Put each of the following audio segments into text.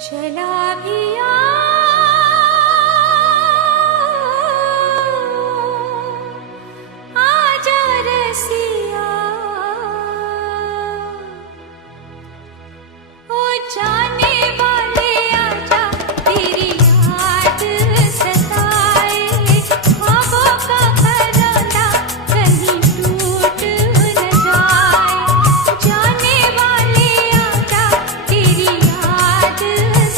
चला भी आजा रसिया, ओ जाने वाले आजा, तेरी याद सताए, ख्वाबों का खजाना कहीं टूट न जाए। जाने वाले आजा, तेरी याद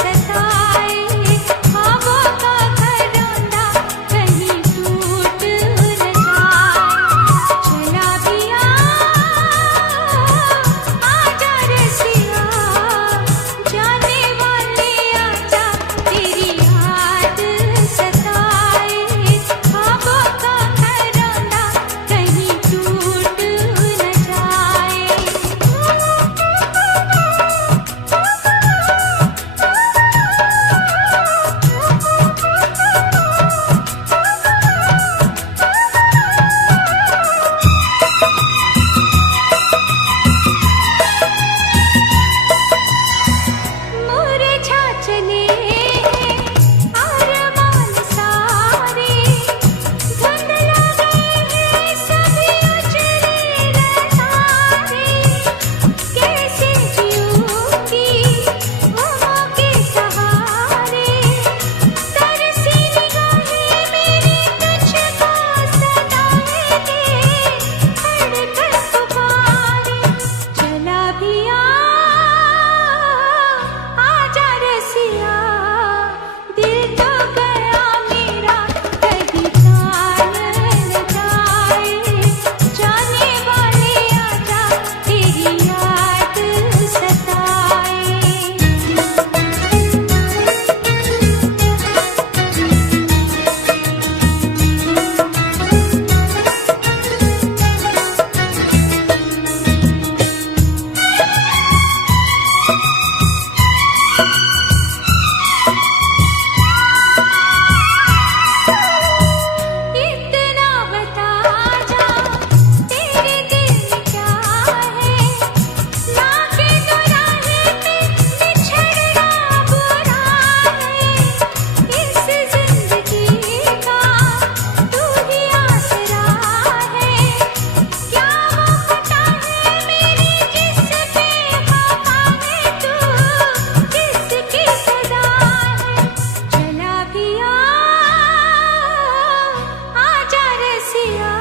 सताए, ख्वाबों का खजाना कहीं टूट न जाए। चला भी आजा रसिया, जाने वाले आजा, तेरी याद सताए, ख्वाबों का खजाना कहीं टूट न जाए। मुरझा चले अरमान सारे, धुंधला गए सभी उजले नज़ारे। कैसे जीऊंगी उम्र के सहारे, तरसी निगाहें मेरी तुझको सताए दे, धड़कन पुकारे। चला भी आजा रसिया, दिल तो गया मेरा कहीं जान न जाए। जाने वाले आजा, तेरी याद सताए। इतना बता जा, तेरे दिल में क्या है, लाके दुराहे पे बिछड़ना बुरा है। इस जिंदगी का तू ही आसरा है, क्या वो खता है मेरी जिस पे खफा है तू, जिसकी सदा है। चला भी आजा रसिया,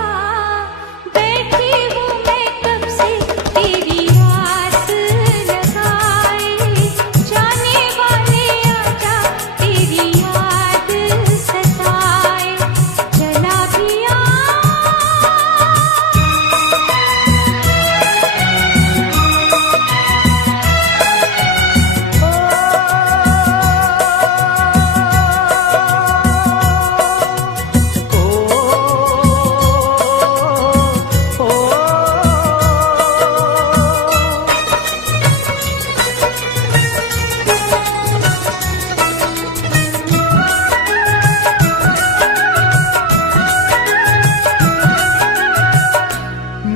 बैठी हूँ मैं कब से तेरी आस लगाए। जाने वाले आजा, तेरी याद सताए। चला भी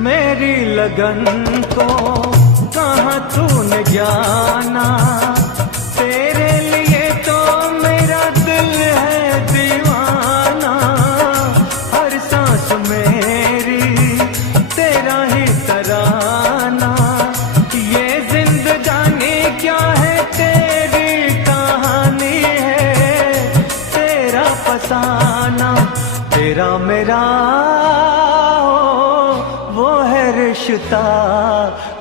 मेरी लगन को कहाँ तूने जाना, तेरे लिए तो मेरा दिल है दीवाना। हर सांस मेरी तेरा ही तराना, ये जिंदगानी क्या है तेरी कहानी है, तेरा फसाना। तेरा मेरा वो है रिश्ता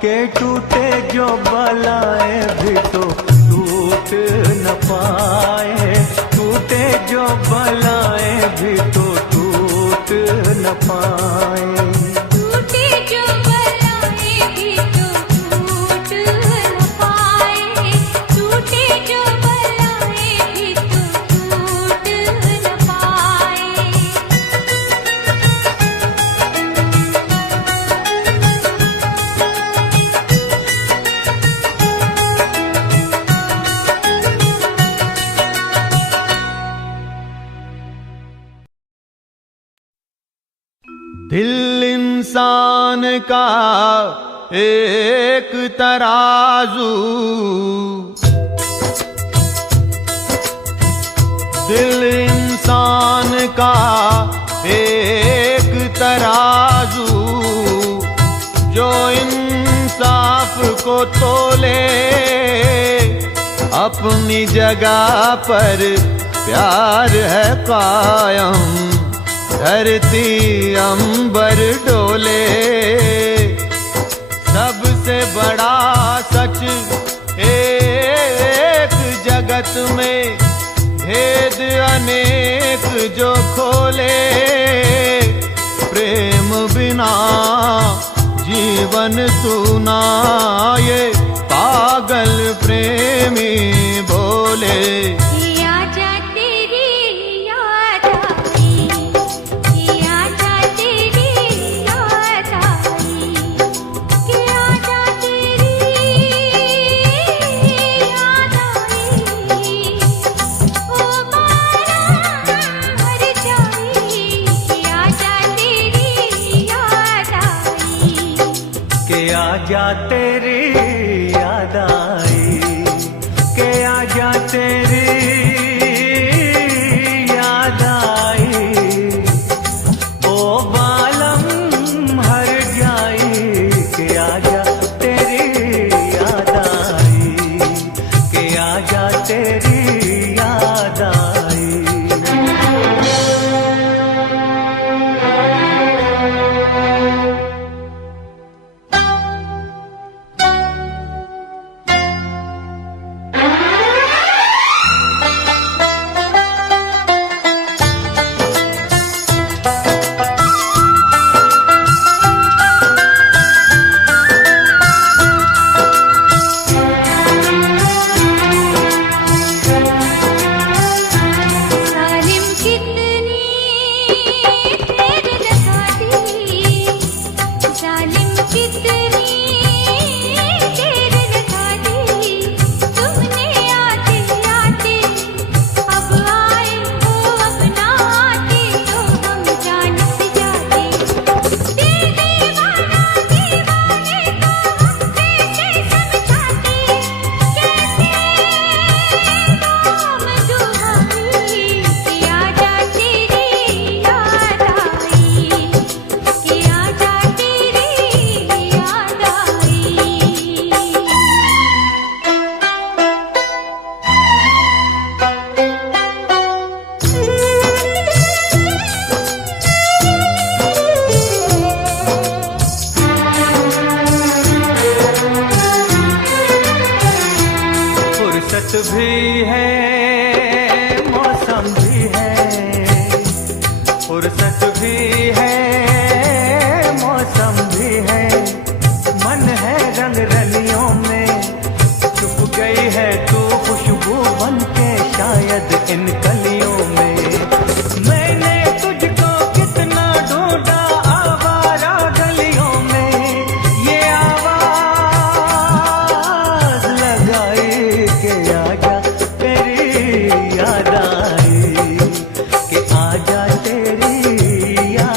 के टूटे जो बलाए भी तो टूट न पाए, टूटे जो बलाए भी तो टूट न पाए। टूटे जो बलाए भी तो टूट न पाए, टूटे जो बलाए भी तो टूट न पाए। दिल इंसान का एक तराजू दिल इंसान का एक तराजू, जो इंसाफ को तोले। अपनी जगह पर प्यार है कायम, धरती अंबर डोले। सबसे बड़ा सच एक जगत में, भेद अनेक जो खोले। प्रेम बिना जीवन सूना, ये पागल प्रेमी बोले। आजा तेरी याद आई, आजा तेरी याद आई, आजा तेरी याद आई। ओ बारा मर जाई, आजा तेरी याद आई। के आजा तेरी याद आई, के आजा तेरी याद आई। ओ बालम हर जाई, के आजा तेरी याद आई, के आजा तेरी याद आई। जालिम कितनी देर लगा दी, जालिम कितनी देर लगा दी। तुमने आते आते अब आए हो, अपना आते तो हम जान से जाते। दीवाना दीवाने को हम कैसे समझाते, कैसे नाम दुहाई। कि आजा तेरी याद आई, कि आजा तेरी याद आई। फुर्सत भी है, मौसम भी है, फुर्सत भी है, मौसम भी है। मन है रंग रलियों में, छुप गई है तू खुशबू बन के शायद इन कलियों में। मैंने तुझको कितना ढूंढा आवारा गलियों में, ये आवाज लगाई के आजा तेरी याद आई, के आजा तेरी याद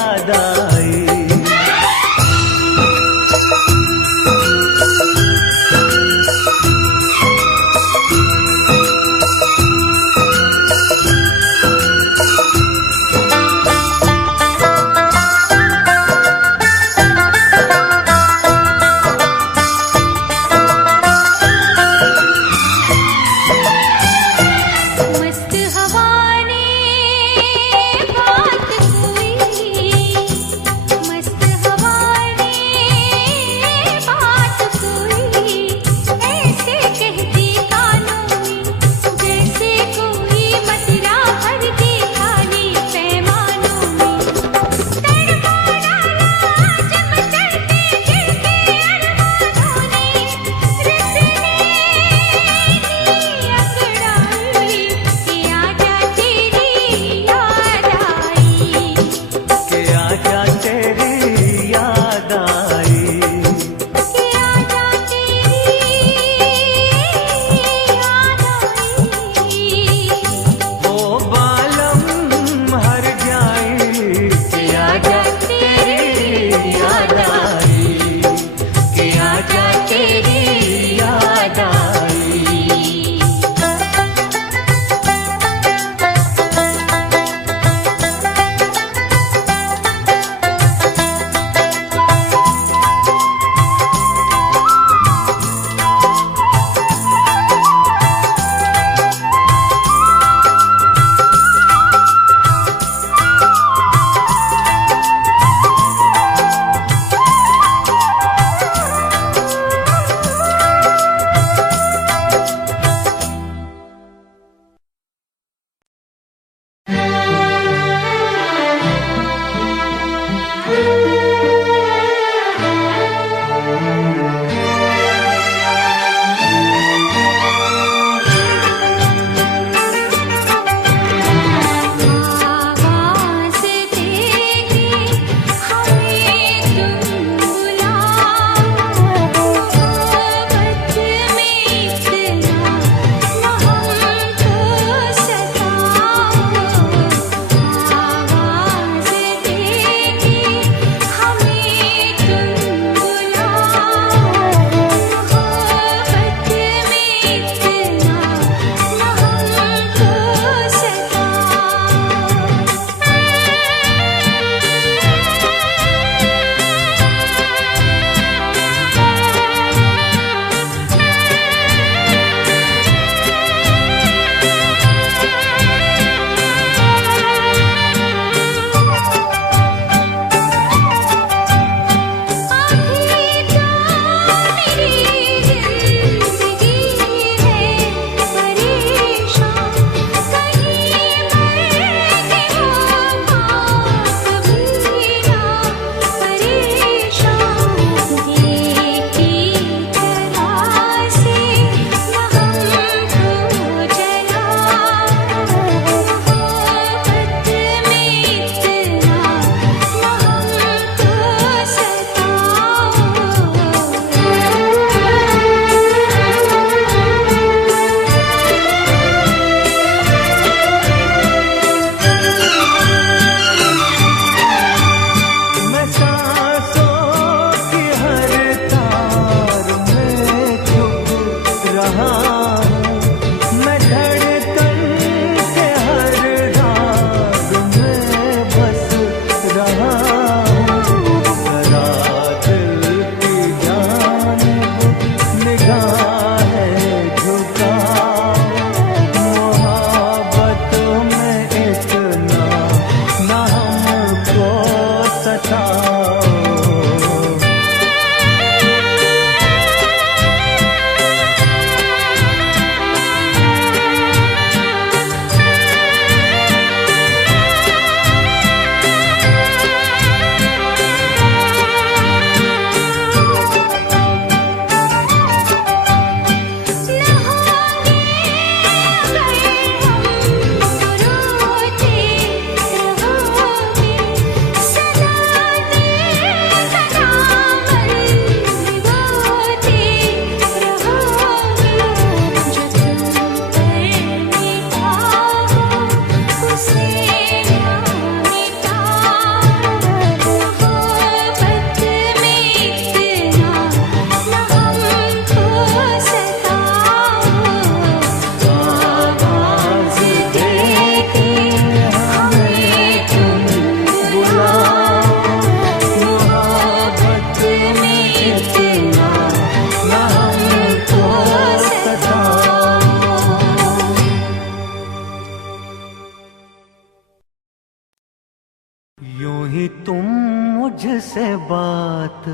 मुझसे बात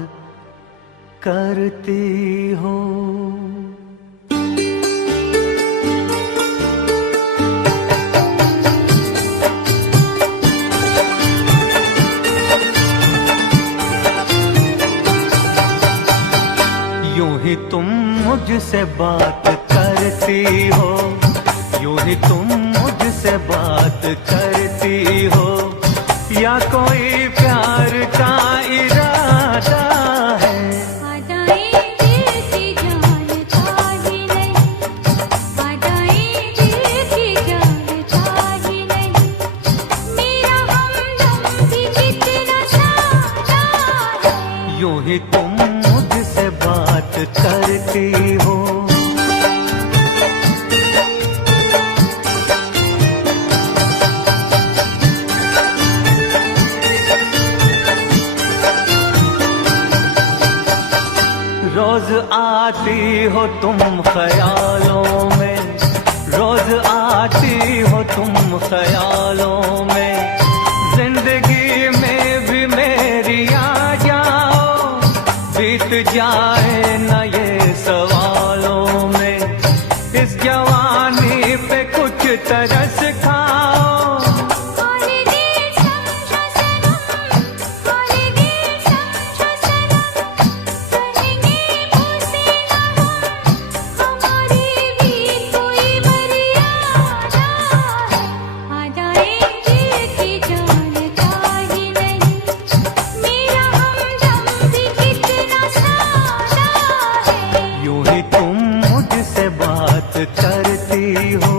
करती हो। यूं ही तुम मुझसे बात करती हो, यूं ही तुम मुझसे बात करती हो, या कोई प्यार का इरादा है। अदाएं दिल की जानता ही नहीं, अदाएं दिल की जानता ही नहीं, मेरा हमदम भी कितना सादा है। यूं ही तुम मुझसे बात करती हो। रोज आती हो तुम ख्यालों में, रोज आती हो तुम ख्यालों में, जिंदगी में भी मेरी आ जाओ, बीत जाए न ये सवालों में, इस जवानी पे कुछ तरस खाओ। करती हो।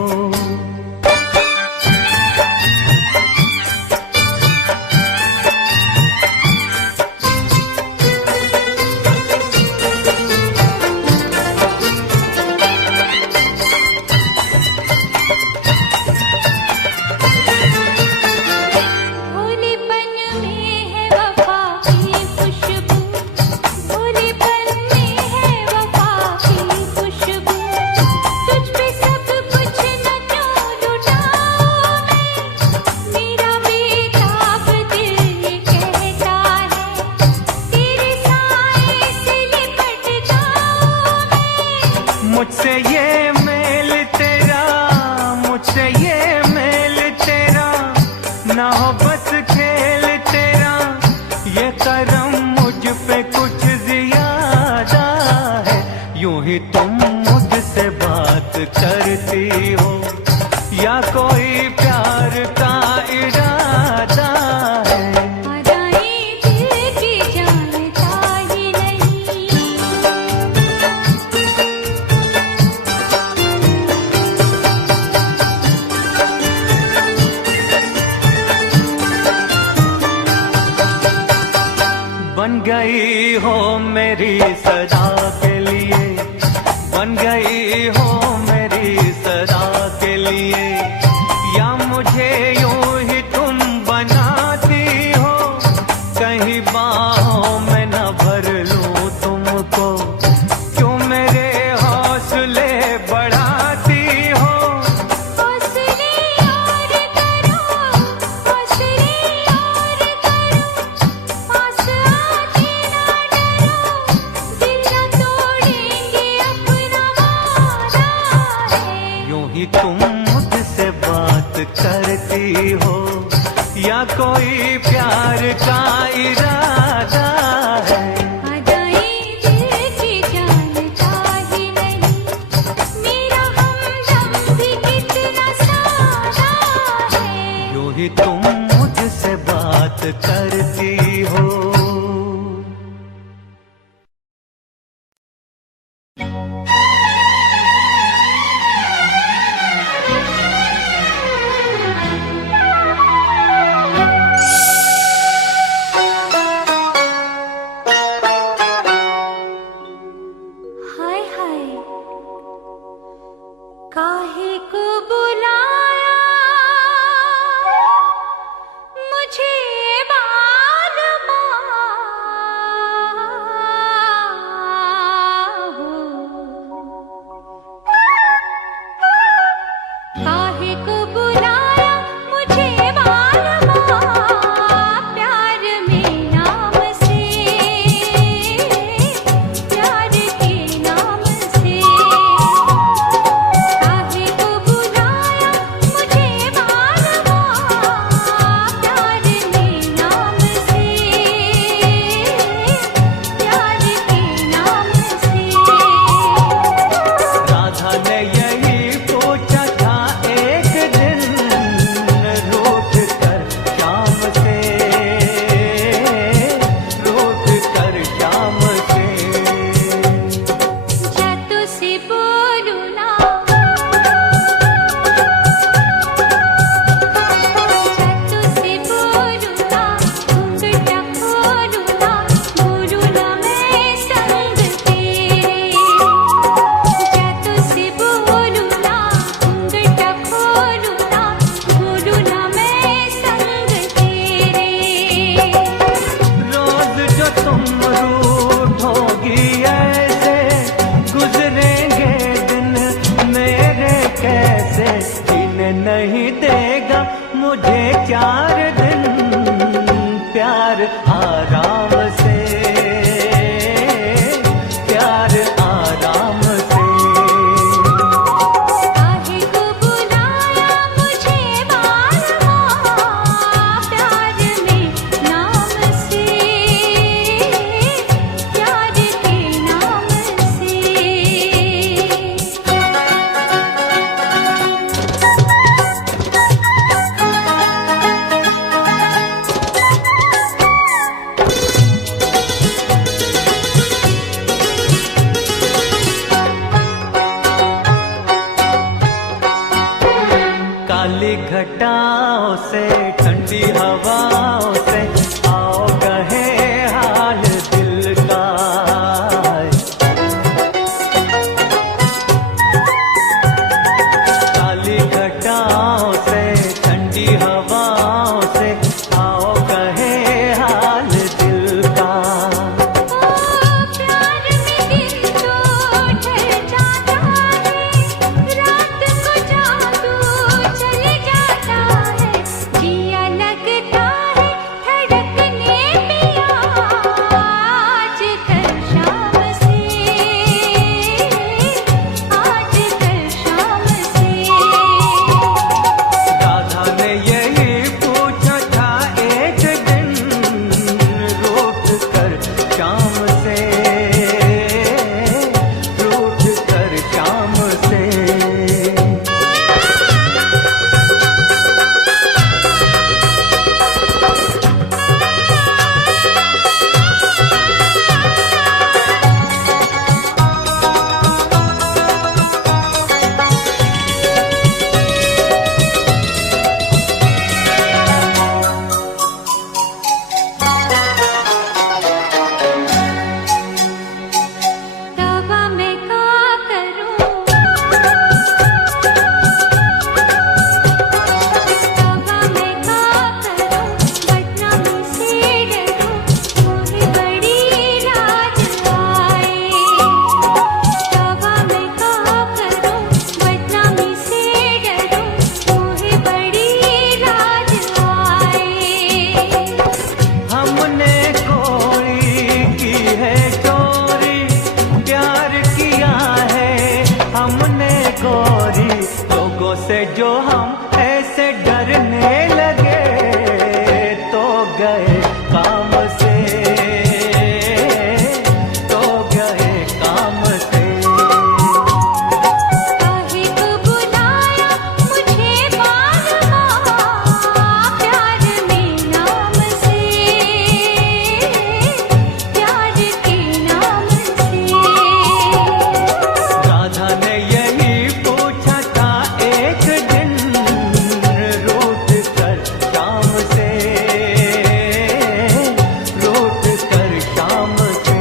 मुझसे ये मेल तेरा, मुझसे ये मेल तेरा, ना हो बस खेल तेरा, ये करम मुझ पे कुछ ज्यादा है। यूं ही तुम मुझसे बात करती हो, या कोई प्यार का इरादा है। बन गई हो मेरी सदा के लिए, बन गई हो मेरी सदा के लिए, या मुझे यूं ही तुम बनाती हो, कहीं बाहों में न भर लूं तुमको, क्यों मेरे हौसले बढ़ाती हो। तुम मुझसे बात करती हो, या कोई प्यार का इरादा है। अदाएं दिल की जानता ही नहीं, मेरा हमदम भी कितना सादा है। यूं ही तुम मुझसे बात करती हो। काहे को बुलाया मुझे बार काहे को बुलाया मुझे बार प्यार में नाम ये नहीं देगा मुझे 4 दिन प्यार आराम से, प्यार आराम से। काहे को बुलाया मुझे बार-बार प्यार में नाम से, प्यार के नाम से। काली घटाओं से ठंडी हवाओं से आओ कहे हाल दिल का। काली घटाओं से ठंडी हवाओं से आओ कहे हाल दिल का। प्यार में दिन तो ढल जाता है, रात को जादू चले जाता है, जिया लगता है धड़कने पिया आज कल शाम से, आज कल शाम से। राधा ने यही पूछा था एक दिन रूठ कर शाम से, रूठ कर शाम से। तवा मैं का करूं, तवा मैं का करूं, बदनामी से डरूं, मोहे बड़ी लाज आए। तवा मैं का करूं, बदनामी से डरूं, मोहे बड़ी लाज आए। हमने कोई की है चोरी, प्यार किया है हमने गोरी। लोगों से जो हम ऐसे डरने लगे तो गए काम से, तो गए काम से। काहे को बुलाया मुझे बार-बार प्यार में नाम से, प्यार के नाम से। राधा ने यही पूछा था एक दिन रूठ कर शाम से, रूठ कर शाम से।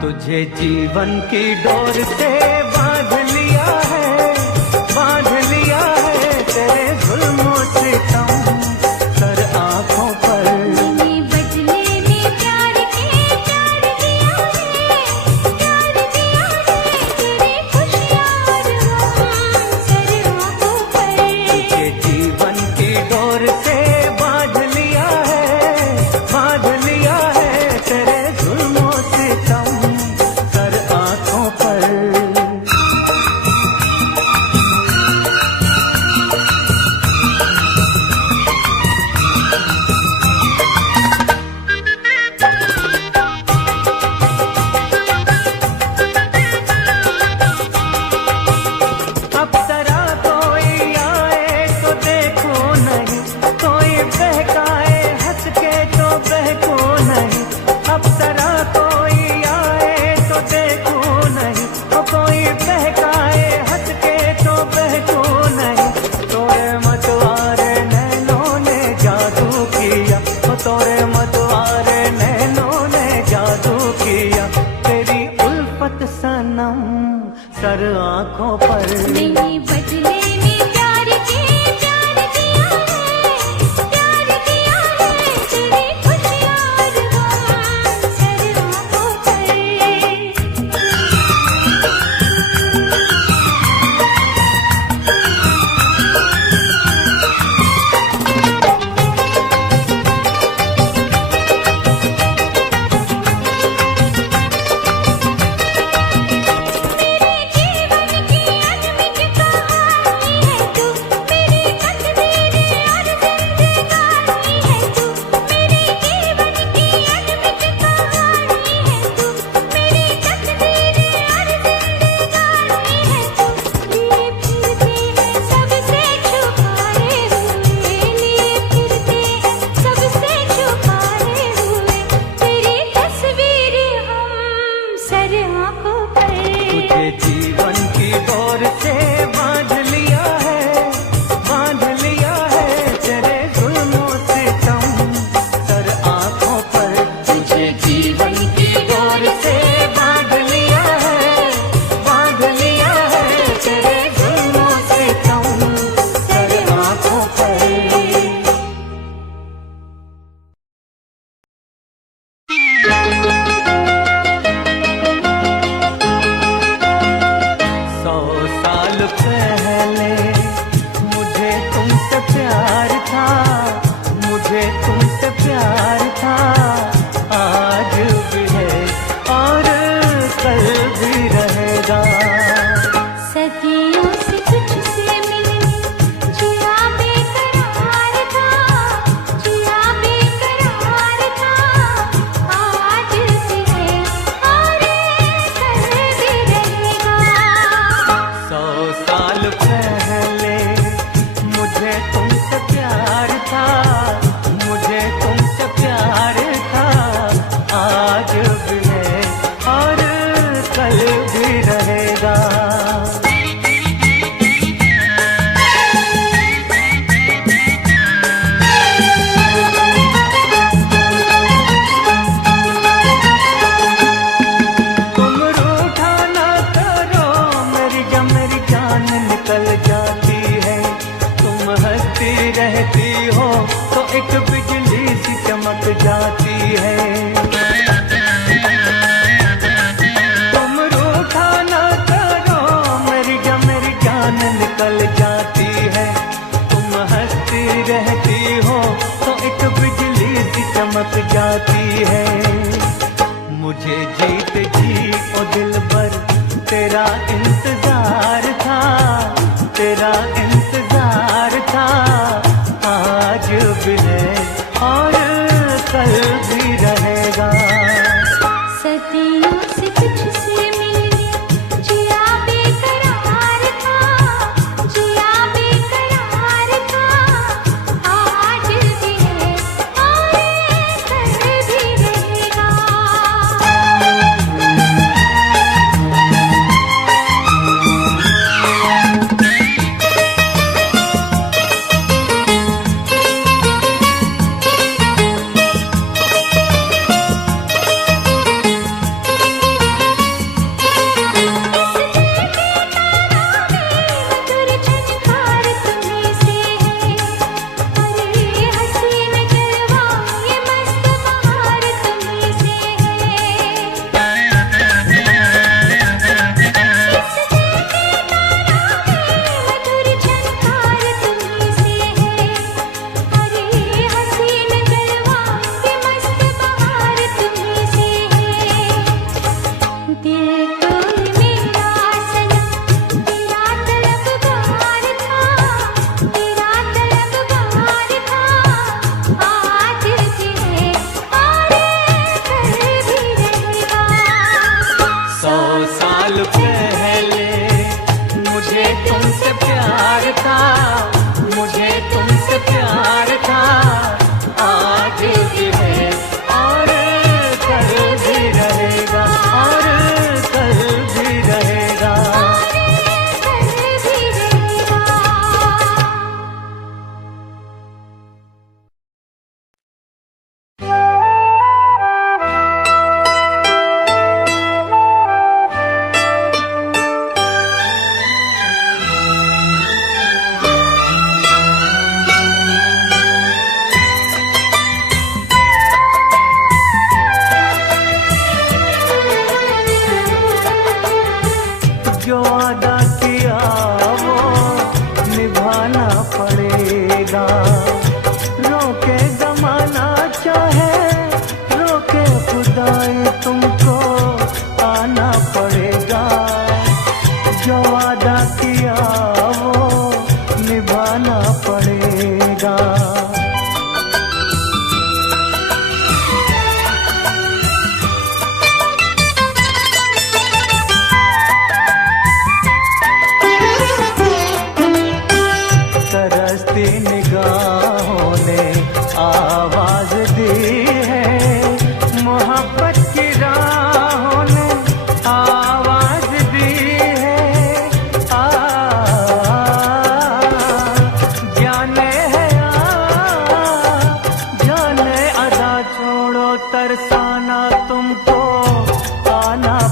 तुझे जीवन की डोर से बांध लिया है, बांध लिया है तेरे जुल्मों से सितम सर आंखों पर। मैंने बदले में प्यार के प्यार दिया है, प्यार दिया है तेरे खुशियार सर आंखों पर। तुझे जीवन की डोर से बांध लिया है, बांध लिया है तेरे जुल्मों से सितम सर आंखों पर। सनम सर आंखों पर। नहीं बदले में प्यार के प्यार दिया है, प्यार दिया है तेरी खुशियाँ और गम सर आंखों पर। तुझे जीवन की डोर से बांध लिया है, बांध लिया है तेरे जुल्मों से तम सर आंखों पर। तुझे जीवन की डोर से बांध लिया है, बांध लिया है तेरे जुल्मों से तम सर आंखों पर। पहले मुझे तुमसे प्यार था, मुझे तुमसे प्यार था, आज भी है और कल भी रहेगा। सदियों से तुझसे मिलने जिया बेकरार था, जिया बेकरार था, आज भी है और कल भी रहेगा। 100 साल पहले मुझे तुमसे प्यार था, मुझे तुमसे प्यार था, आज भी है और कल भी रहेगा। तुम रूठा ना करो मेरी जान निकल जाती है। तुम हंसती रहती हो तो एक बिजली सी चमक जाती है। तुम रूठा ना करो मेरी जान निकल जाती है। तुम हंसती रहती हो तो एक बिजली सी चमक जाती है। मुझे जीत जी ओ दिलबर तेरा इंतजार था, तेरा इंतजार था, आज भी है और कल भी रहेगा। सदियों से तुझसे मिलने जिया बेकरार था, जिया बेकरार था, आज भी है और कल भी रहेगा।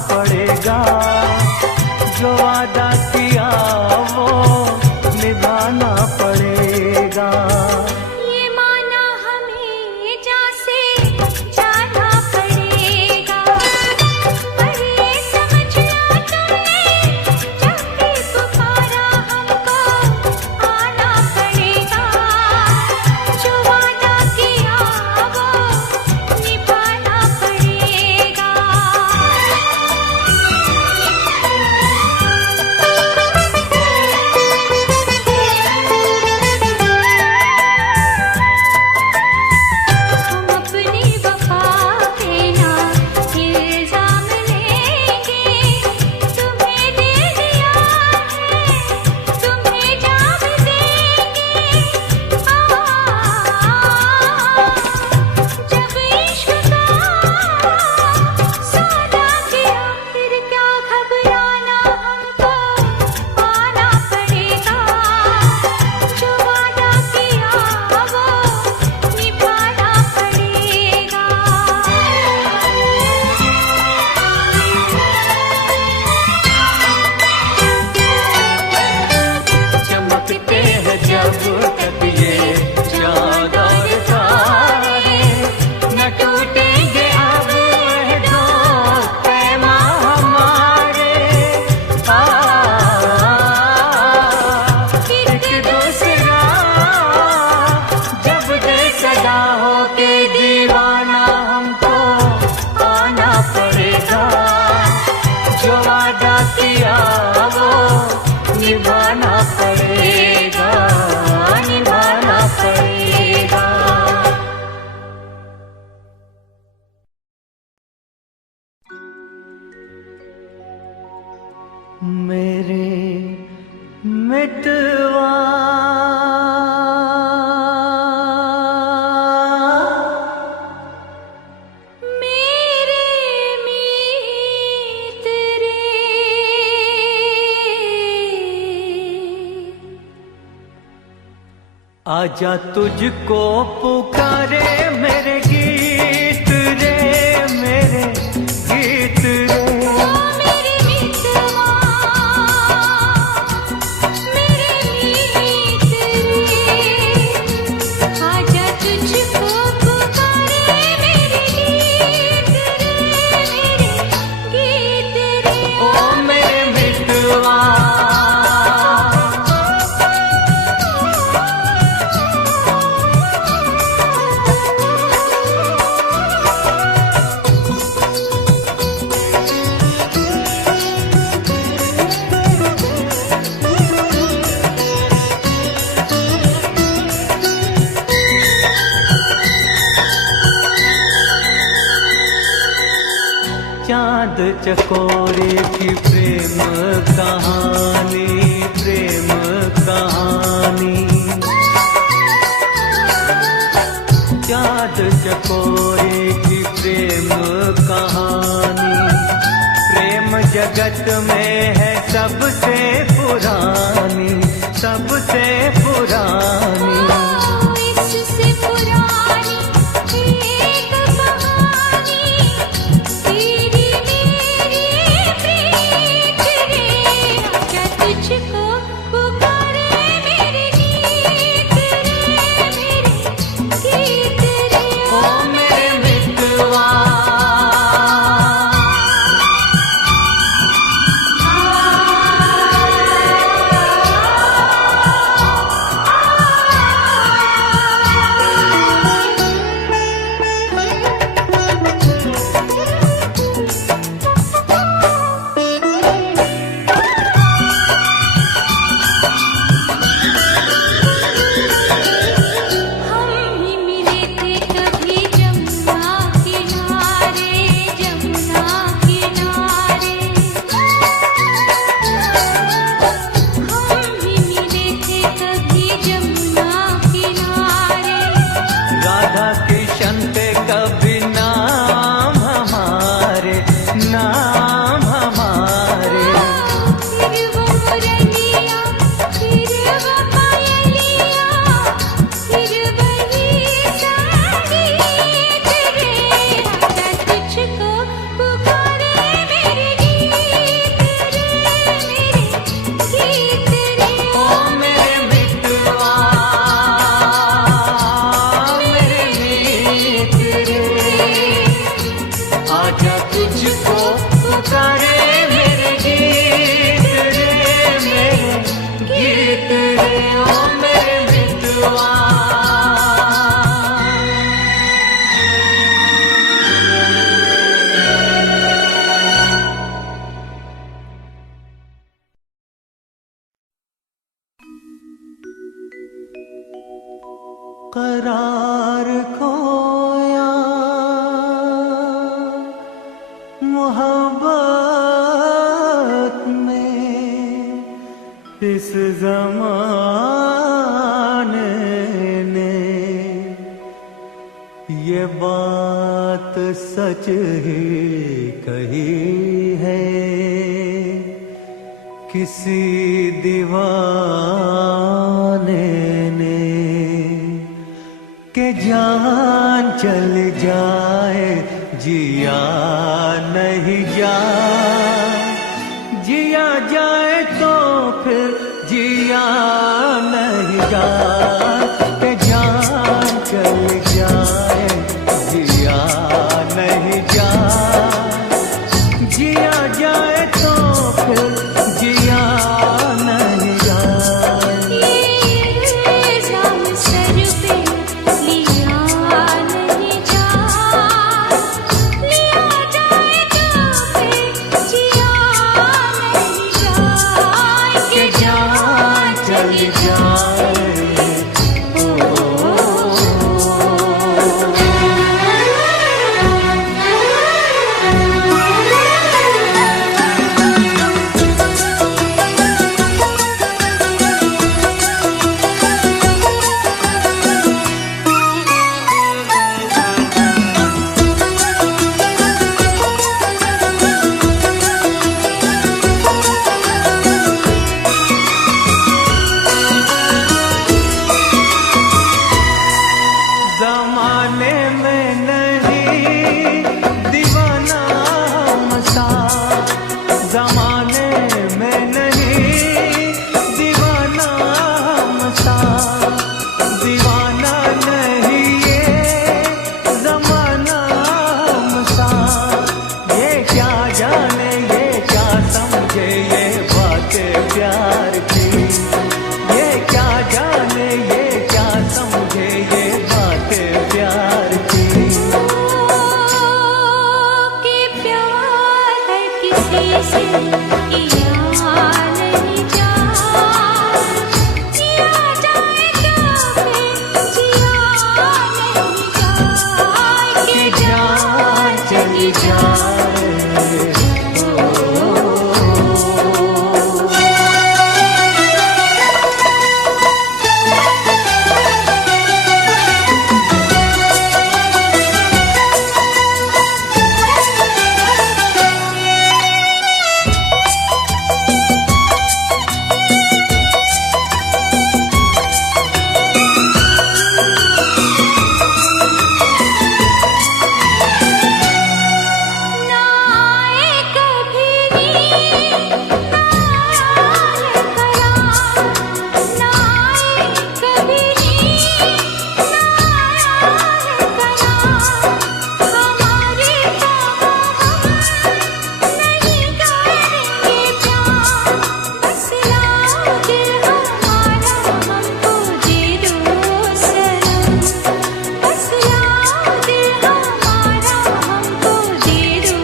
पड़ेगा, जो वादा किया वो निभाना पड़ेगा। ये माना हमें जैसे जाना पड़ेगा, पर ये समझना तुमने जब भी पुकारा हमको आना पड़ेगा, जो वादा किया वो निभाना पड़ेगा। हम अपनी वफा पे ना इल्जाम लेंगे, तुम्हें दे दिया है तुम्हें जाम देंगे। जब इश्क का सौदा किया फिर क्या घबराना, हमको आना पड़ेगा, जो वादा किया वो निभाना पड़ेगा। चमकते हैं जब तक ये चाँद और तारे, न टूटेंगे अब दो पैमा हमारे। एक दूसरा जब दे सदा हो के दीवाना, हमको आना पड़ेगा, जो वादा किया वो निभाना पड़ेगा, निभाना पड़ेगा। मेरे मितवा मेरे मीत रे, आजा तुझको पुकारे मेरे गीत रे, मेरे गीत रे। ओ मेरे मितवा मेरे मीत रे, आजा तुझको पुकारे मेरे गीत रे, मेरे गीत रे। ओ मेरे मितवा चांद चकोरे की प्रेम कहानी, प्रेम कहानी। चांद चकोरे की प्रेम कहानी, प्रेम जगत में है सबसे पुरानी, सबसे पुरानी। इससे पुरानी एक कहानी, तेरी मेरी प्रीत रे, आजा तुझको पुकारे मेरे गीत रे, मेरे गीत रे। ओ मेरे मितवा करार खोया मोहब्बत में इस ज़माने ने, ये बात सच ही कही है किसी दीवाने ने, के जान चल जाए जिया नहीं जाए, जिया जाए तो फिर जिया नहीं जाए, के जान चल जाए जिया नहीं जाए, जिया जाए तो फिर जिया नहीं जाए। ये इल्ज़ाम सर पे लिया नहीं जाए, लिया जाए तो फिर जिया नहीं जाए, के जान चली जाए। ज़माने में नहीं दीवाना हम सा, ज़माने में नहीं दीवाना हम सा, दीवाना नहीं ये ज़माना हम सा, ये क्या जाने ये क्या समझे ये बातें प्यार की, ये क्या जाने ये क्या समझे ये बातें प्यार की। कि प्यार है किसी से किया नहीं जाए, किया जाए तो फिर जिया नहीं जाए, के जान चली जाए। ना आए कभी नींद, ना आए करार, ना आए कभी नींद, ना आए करार, हमारी बाहों नहीं करेंगे प्यार, बस लाओ दिल हमारा हमको दे दो सनम, बस लाओ दिल हमारा हमको दे दो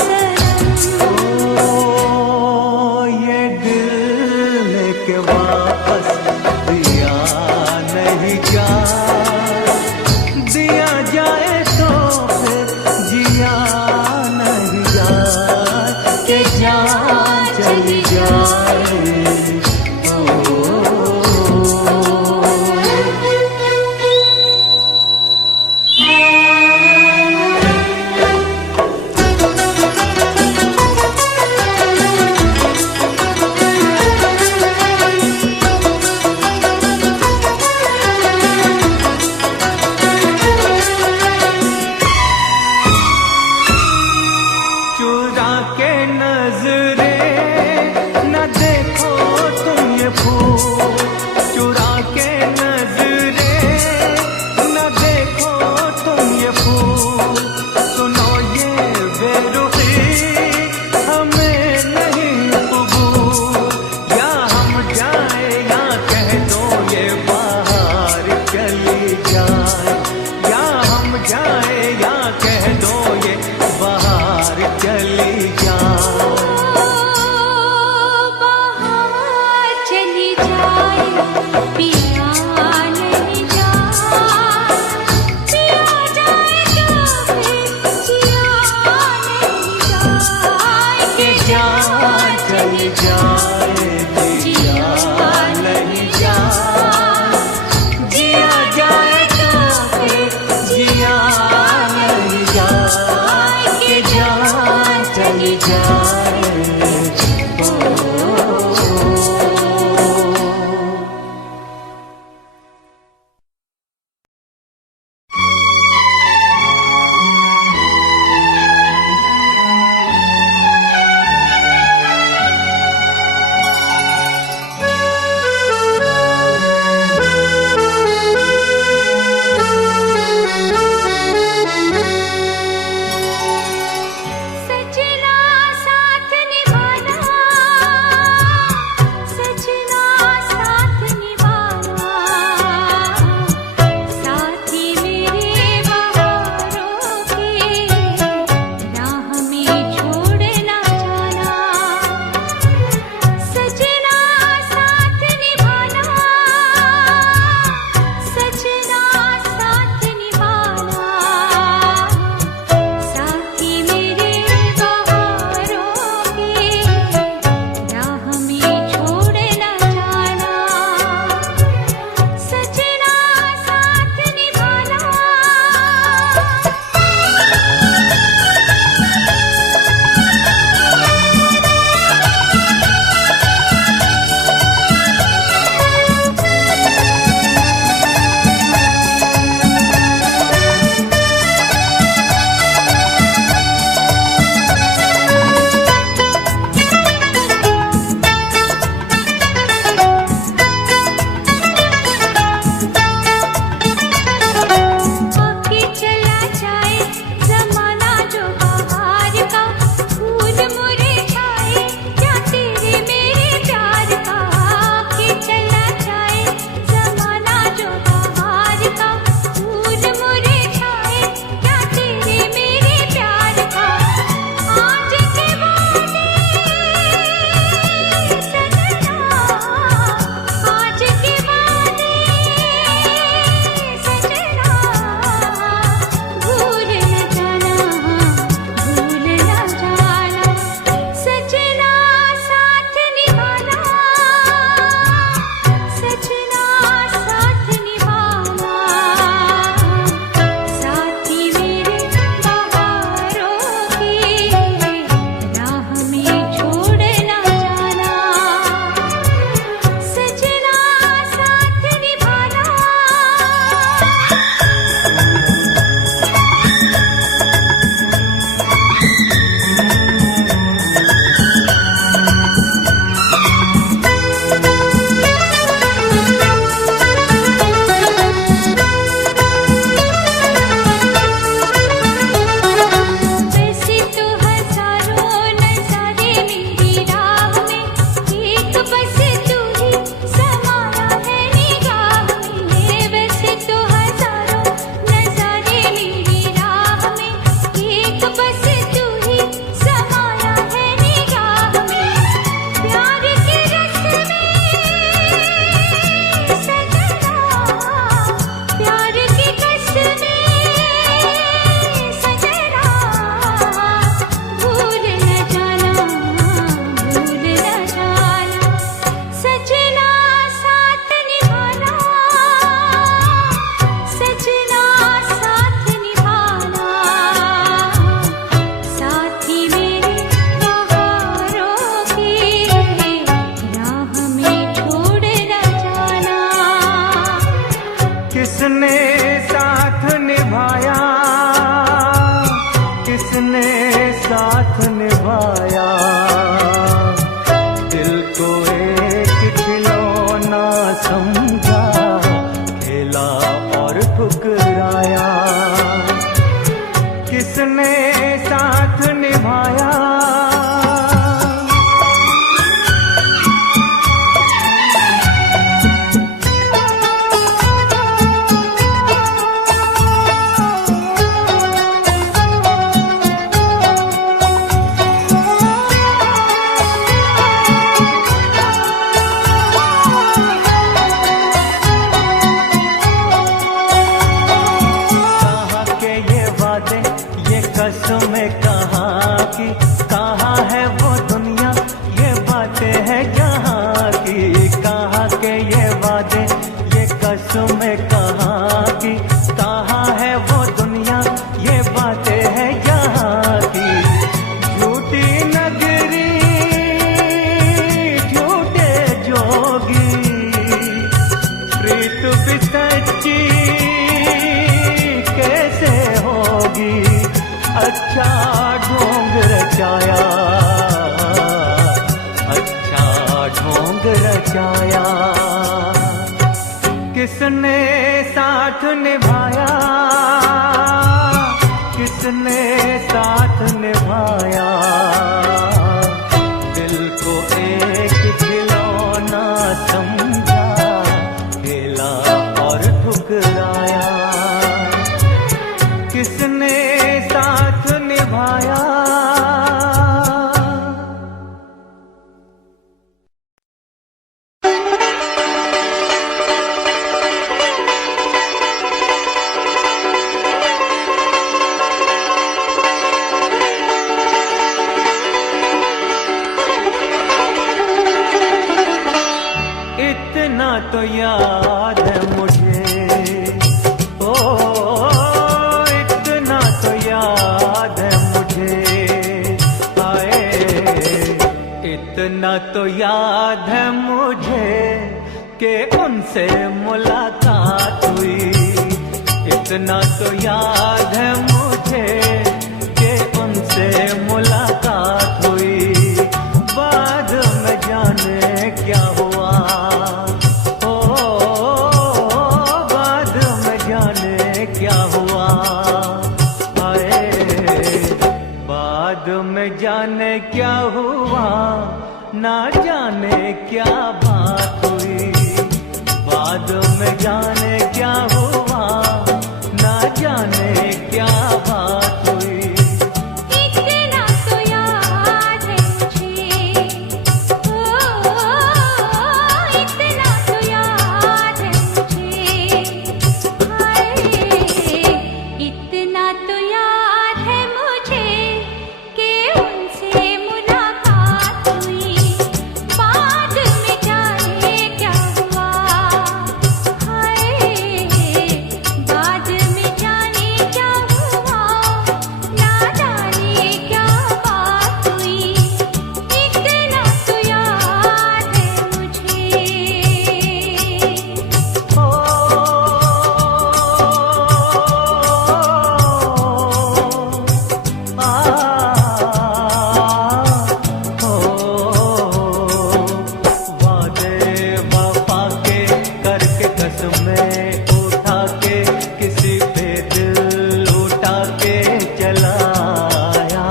सनम। ओ ये दिल लेके वापस दिया नहीं जाए, दिया जाए तो फिर जिया नहीं जाए, के जान चली जाए। चुरा के नजरे न देखो तुम ये फूल, चुरा के नजरे न देखो तुम ये फूल, सुनो ये बेरुखी हमें नहीं कबूल, या हम जाए या कह दो ये बाहर चली जाए, या हम जाए या कह दो ये बाहर चली जाए। जान चली जाएगी, जिया नहीं जाए, जिया जाए तो फिर जिया नहीं जाए, कि जान चली जाए। सजना साथ निभा किसने साथ निभाया, किसने साथ निभाया, दिल को एक खिलौना समझा, खेला और ठुकराया। किसने साथ निभाया। इतना तो याद है मुझे, ओ इतना तो याद है मुझे, आए इतना तो याद है मुझे कि उनसे मुलाकात हुई। इतना तो याद है मुझे कि उनसे मुलाकात हुई। बाद में जाने क्या हुआ, क्या हुआ, आए बाद में जाने क्या हुआ, ना जाने क्या बात हुई। बाद में जाने क्या हुआ, ना जाने क्या बात हुई। इतना तो याद है मुझे, ओ इतना तो याद है मुझे, इतना तो याद है मुझे कि उनसे मुलाकात हुई। बाद में जाने क्या हुआ, हाय बाद में जाने क्या हुआ, ना जाने क्या बात हुई। इतना तो याद है मुझे। वादे वफा के करके कसमें उठा के किसी पे दिल उठा के चलाया।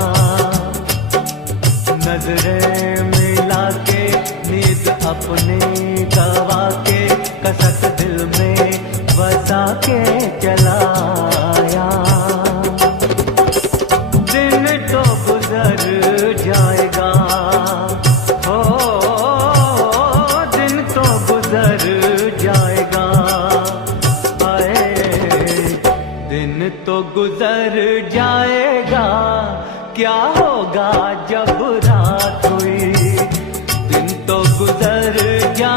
नजरें मिला के नींद अपनी गवा के कसक दिल में बसा के चलाया। दिन तो गुजर जाएगा, हो दिन तो गुजर जाएगा, आए दिन तो गुजर जाएगा। क्या होगा जब रात हुई, दिन तो गुजर जाएगा।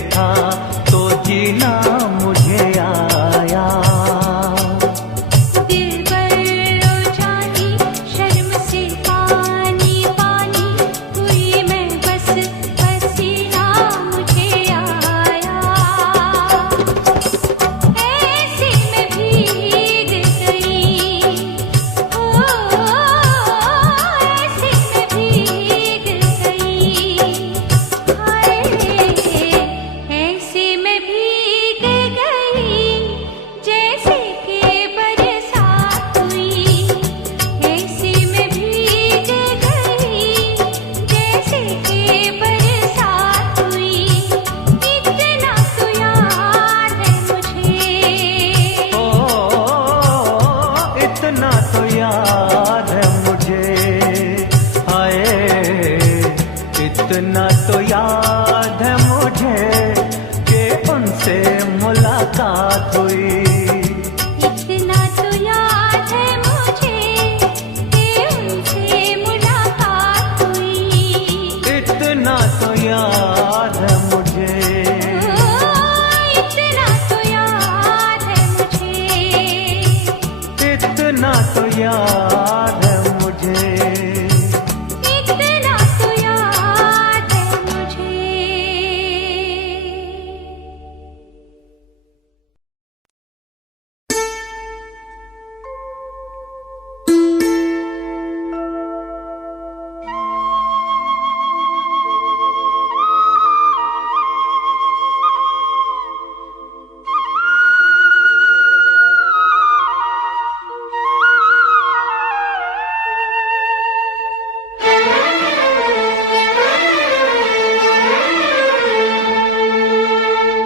देखा तो जीना मुझे आया। दिल पर रोजानी शर्म से पानी पानी हुई मैं, बस पसीना मुझे आया। ऐसे में भीग गई, ओ ऐसे में भीग गई, हाय ऐसे में भीग गई जैसे कि बरसात हुई। ऐसे में भीग गई जैसे कि बरसात हुई। इतना तो याद है मुझे, ओ इतना तो याद है मुझे, हाय इतना तो याद है मुझे कि उनसे मुलाकात हुई। इतना तो याद है मुझे कि उनसे मुलाकात हुई। इतना तो याद है मुझे, इतना तो याद है मुझे, इतना तो याद है मुझे। इतना तो याद है मुझे।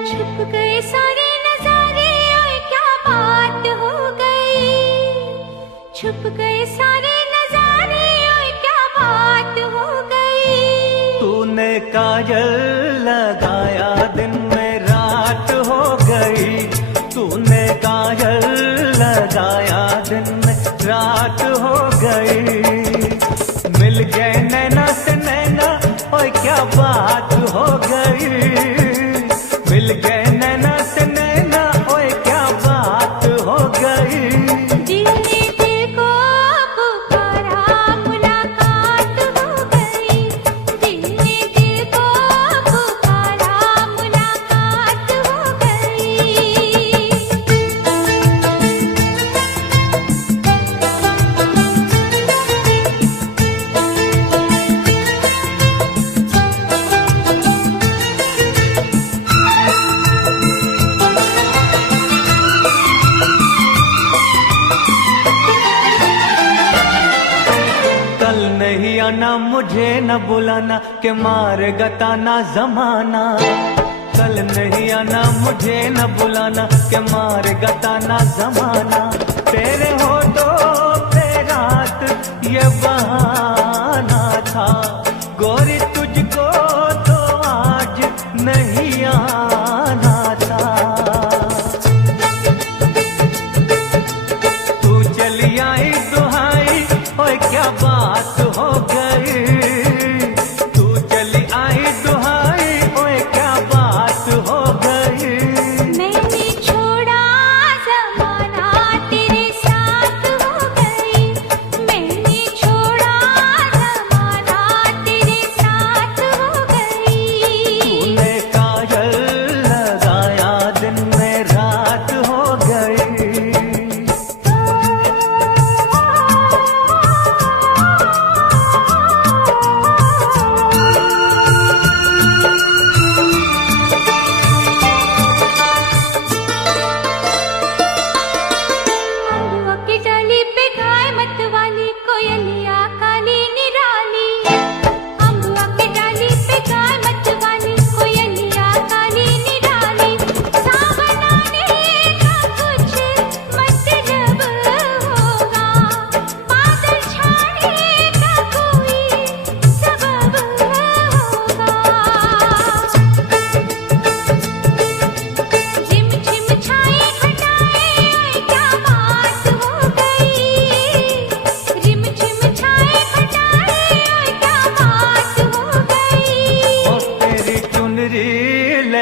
छुप गए सारे नजारे और क्या बात हो गई। छुप गए सारे नजारे और क्या बात हो गई। तूने काजल लगाया दिन में रात हो गई। तूने काजल लगाया दिन में रात हो गई। मिल गए नैना से नैना और क्या बात हो गई। मिल गए नैना से नैना और क्या बात हो गई। दिल ने दिल को पुकारा, मुलाकात हो गई। दिल ने दिल को पुकारा, मुलाकात हो गई। कल नहीं आना मुझे न बुलाना के मार गताना जमाना। कल नहीं आना मुझे न बुलाना के मार गताना जमाना। तेरे होठों पे रात ये बहाना था। गोरी तुझको तो आज नहीं आना था। तू चली आई दुहाई और क्या बात हो गई। तू चली आई दुहाई और क्या बात हो गई। मैंने छोड़ा ज़माना तेरे साथ हो गई। मैंने छोड़ा ज़माना तेरे साथ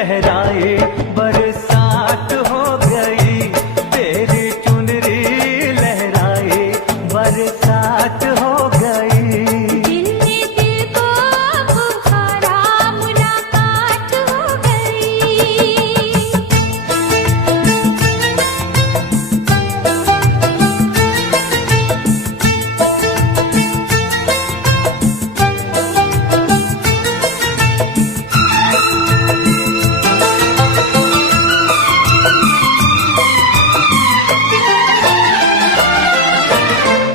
लहराए बरसात हो गई, तेरी चुनरी लहराए बरसात हो गई। दिल ने दिल को पुकारा, मुलाकात हो गई।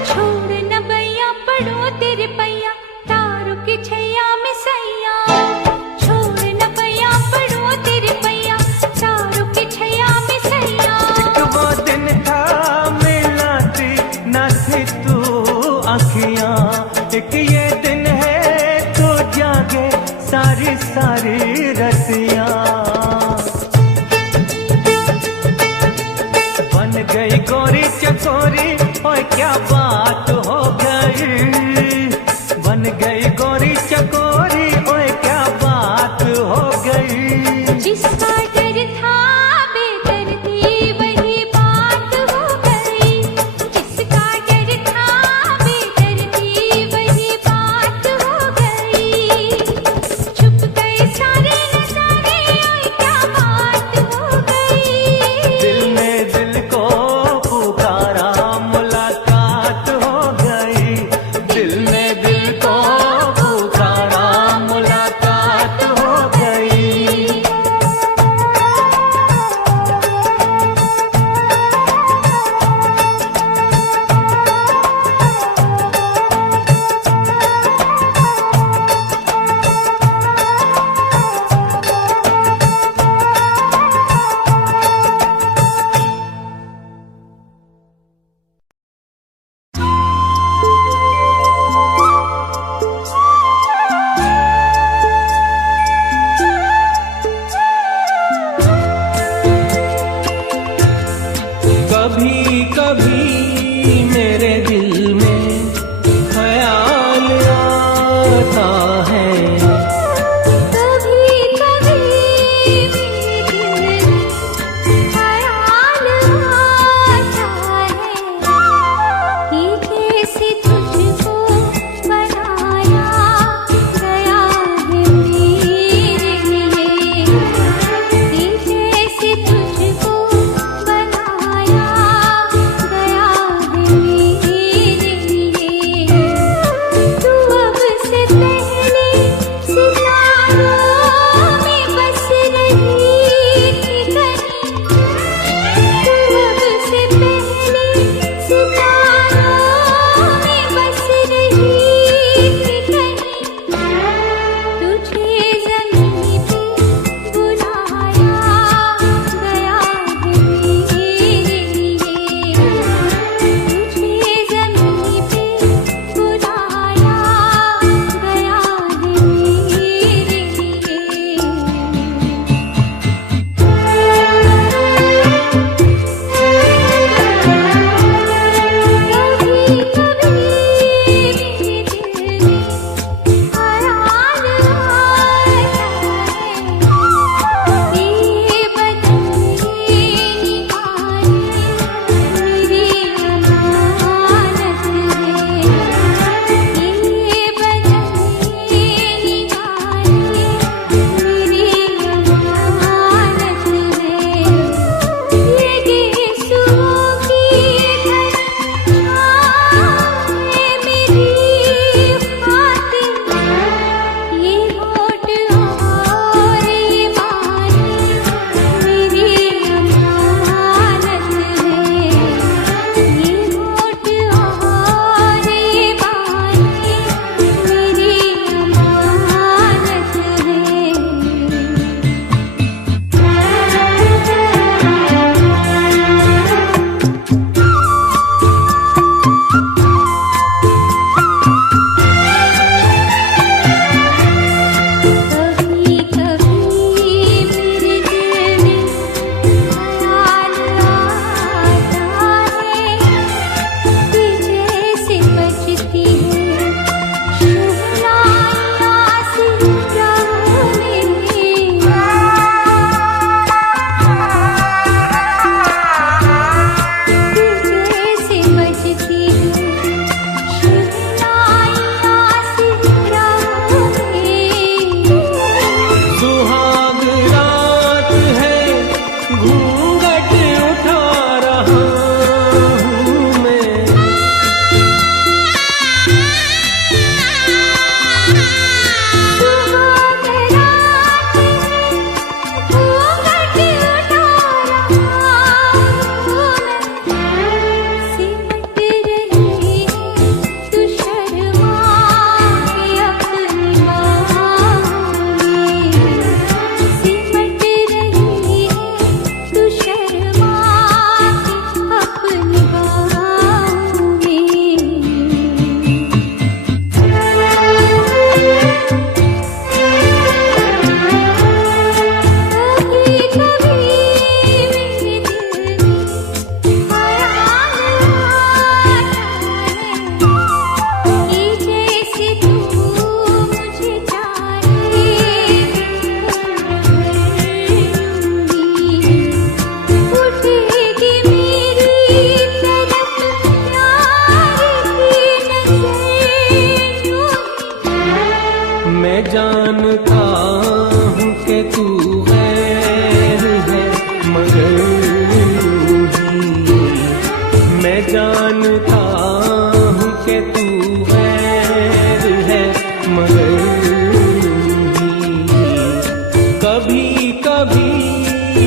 छोड़ न बैया पड़ो तेरे पैया, तारों की छैया में सैया। छोड़ न बैया पड़ो तेरे पैया, तारों की छैया में सैया। एक वो दिन था मिलाती न थी तू आँखियाँ, एक ये दिन है तो जागे सारी सारी रतियाँ। बन गई गोरी चकोरी, ओए क्या बात हो गई। बन गई गोरी चकोरी, ओए क्या बात हो गई। जिसका डर था बेदर्दी, वही बात हो गई। जिसका डर था बेदर्दी, वही बात हो गई। छुप गए सारे नजारे, ओए क्या बात हो गई। दिल ने दिल को पुकारा,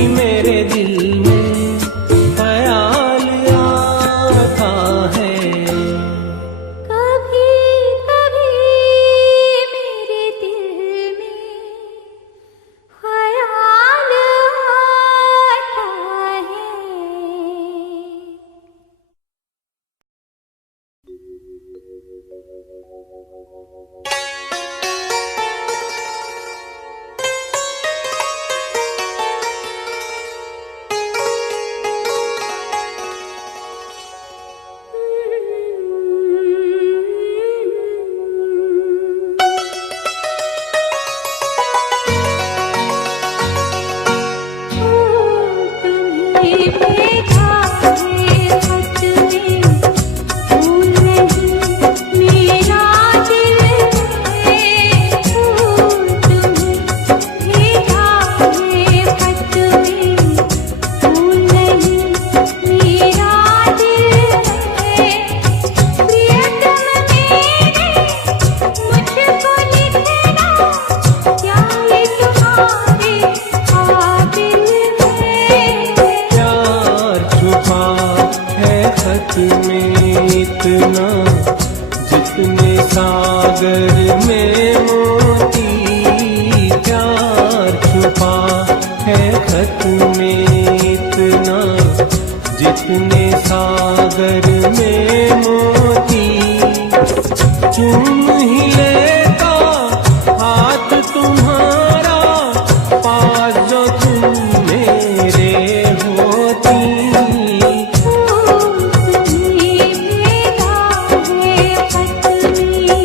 मेरे दिल में ख्याल आता है। कभी कभी मेरे दिल में ख्याल आता है। तुम्हें भेजा है खत में, फूल नहीं मेरा दिल है। तुम्हें भेजा है खत में, फूल नहीं मेरा दिल है। प्रियतम मेरे मुझको लिखना, क्या ये तुम्हारे काबिल है। प्यार छुपा है खत में इतना, जितने सागर में मोती। प्यार छुपा है खत में इतना, जितने सागर में मोती। चूम ही लेता हाथ तुम्हारा, पास जो तुम मेरे होती। तुम्हें भेजा है खत में।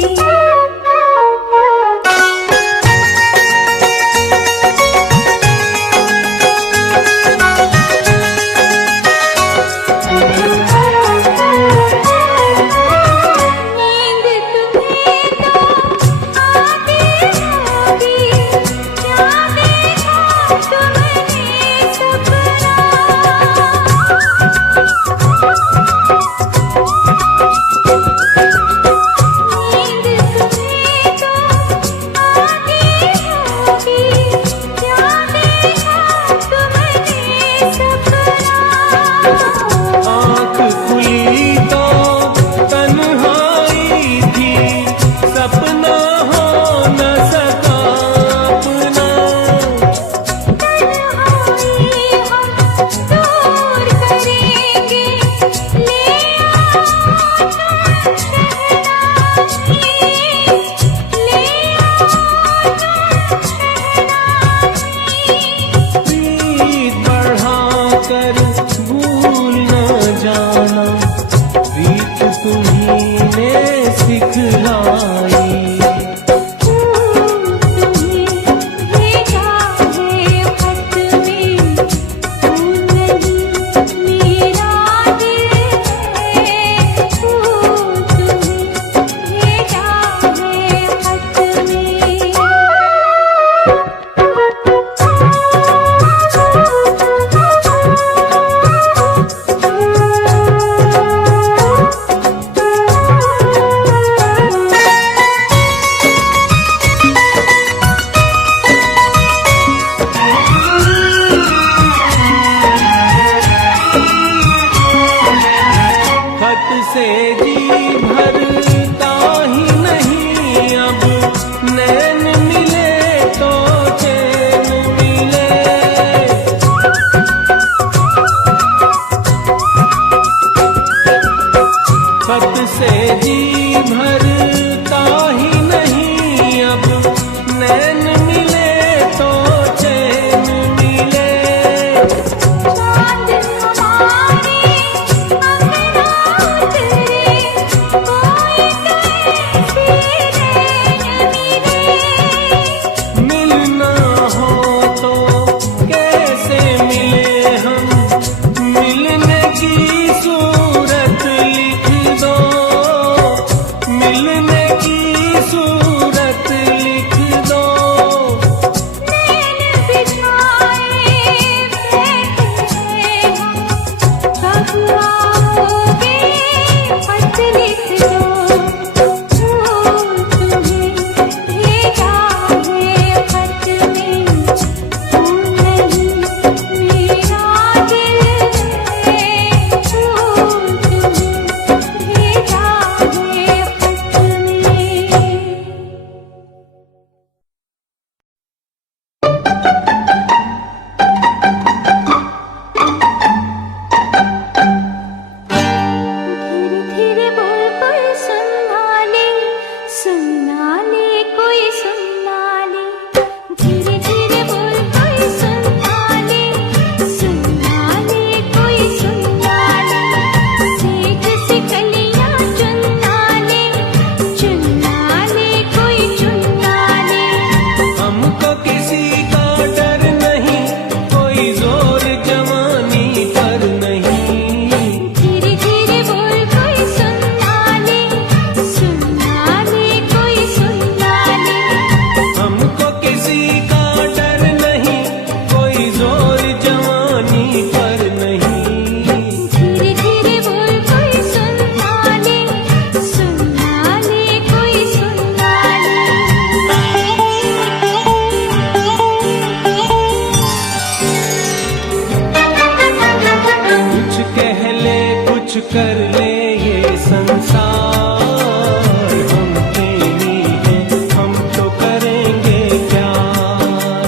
कर ले ये संसार, हम प्रेमी हैं हम तो करेंगे प्यार।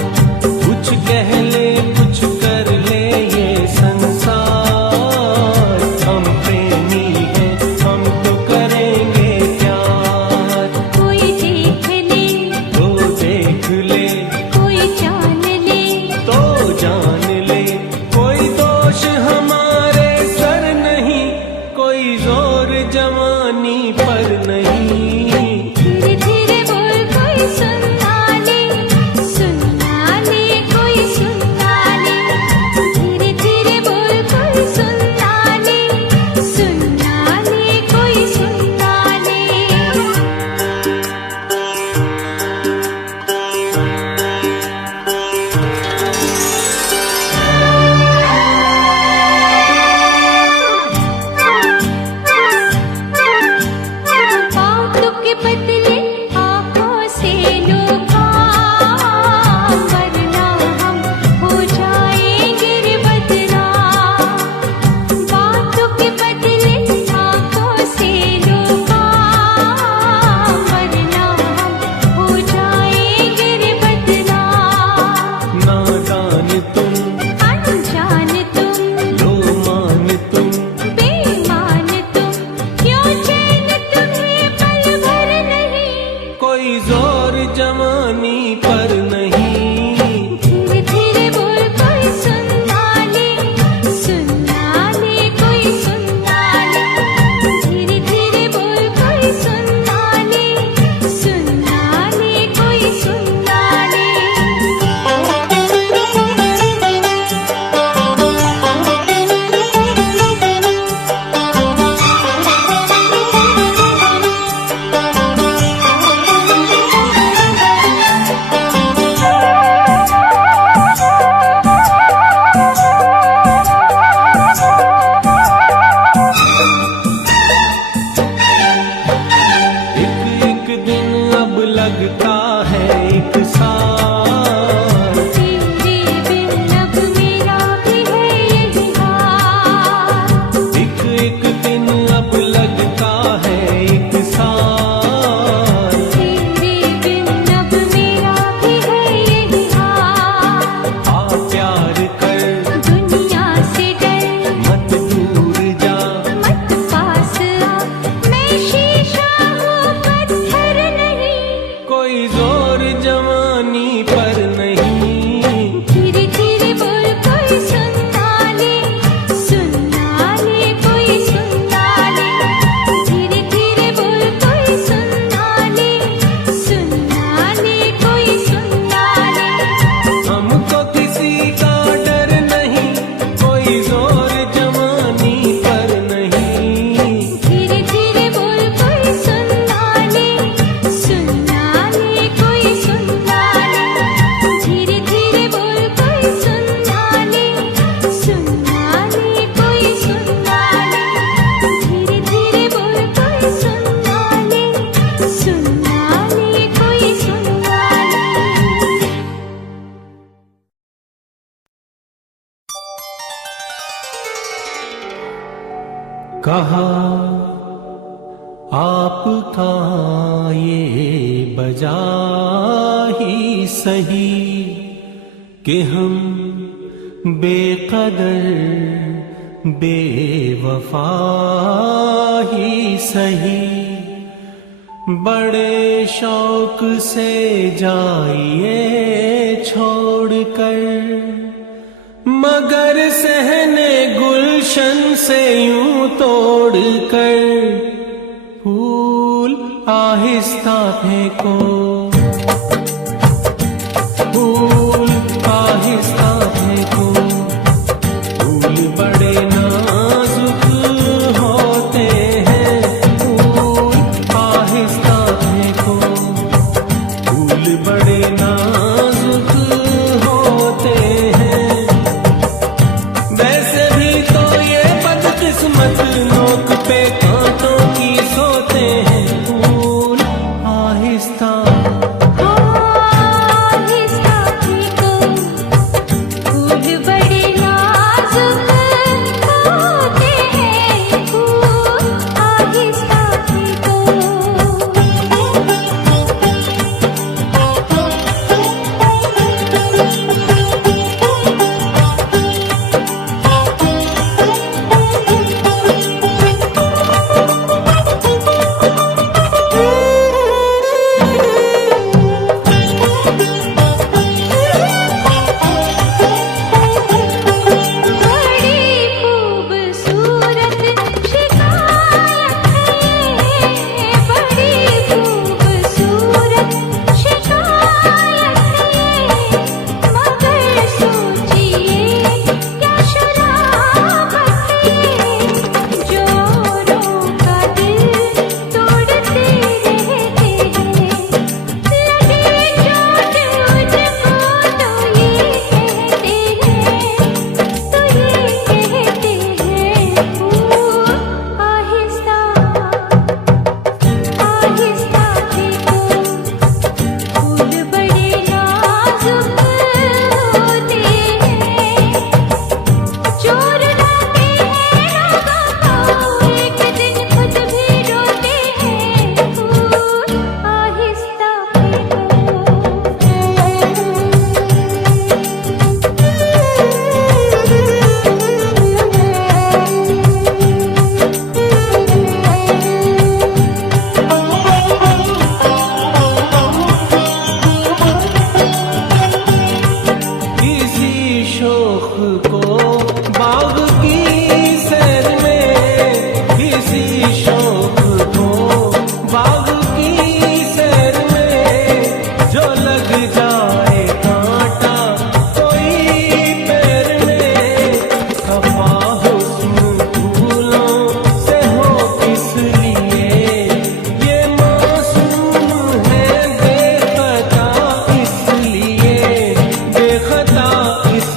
कुछ कह ले कुछ कर ले ये संसार, हम प्रेमी हैं हम तो करेंगे प्यार। कोई देख ले तो देख ले, कोई जान ले तो जान ले, कोई दोष हमारे सर नहीं, कोई जोर जवानी पर नहीं। धीरे धीरे बोल कोई सुनना ले, सुनना ले कोई सुनना ले। धीरे धीरे बोल कोई सुनना ले, सुनना ले कोई सुनना ले। बातों के बदले आँखों से लो काम, वरना हम हो जाएंगे रे बदनाम। बातों के बदले आँखों से लो काम, वरना हम हो जाएंगे रे बदनाम। नादान तुम, अनजान तुम, लो मान तुम, बेईमान तुम, क्यों चैन तुम्हें पल भर नहीं। कोई जोर जवानी पर नहीं। धीरे धीरे बोल कोई सुनना ले, सुनना ले कोई सुनना ले। धीरे धीरे बोल कोई सुनना ले, सुनना ले कोई सुनना ले। एक एक दिन अब लगता है एक साल, तेरे बिन अब मेरा भी है यही हाल। एक एक दिन अब लगता है एक साल। तेरे बिन अब मेरा भी है यही हाल। आ प्यार कर दुनिया से डर, मत दूर जा, मत पास आ, मैं शीशा हूँ पत्थर नहीं। कोई जोर जवानी पर नहीं। धीरे धीरे बोल कोई सुनना ले, सुनना ले कोई सुनना ले। धीरे धीरे बोल कोई सुनना ले, सुनना ले कोई सुनना ले। हमको किसी का डर नहीं, कोई जोर जवानी पर नहीं। धीरे धीरे बोल कोई सुनना ले, सुनना ले कोई सुनना ले। धीरे धीरे बोल कोई सुनना ले, सुनना ले कोई सुनना ले। धीरे धीरे बोल कोई सुनना ले, सुनना ले कोई सुनना ले। कहा आपका ये बजा ही सही कि हम बेकदर बेवफा ही सही, बड़े शौक से जाइए छोड़कर, मगर सहने गुलशन से यूं तोड़ कर, फूल आहिस्ता फेंको, फूल आहिस्ता फेंको। फूल बड़े नाजुक होते हैं, फूल आहिस्ता फेंको। फूल बड़े नाजुक होते हैं, वैसे भी तो ये बदकिस्मत नोक पे कांटों की सोते हैं। फूल आहिस्ता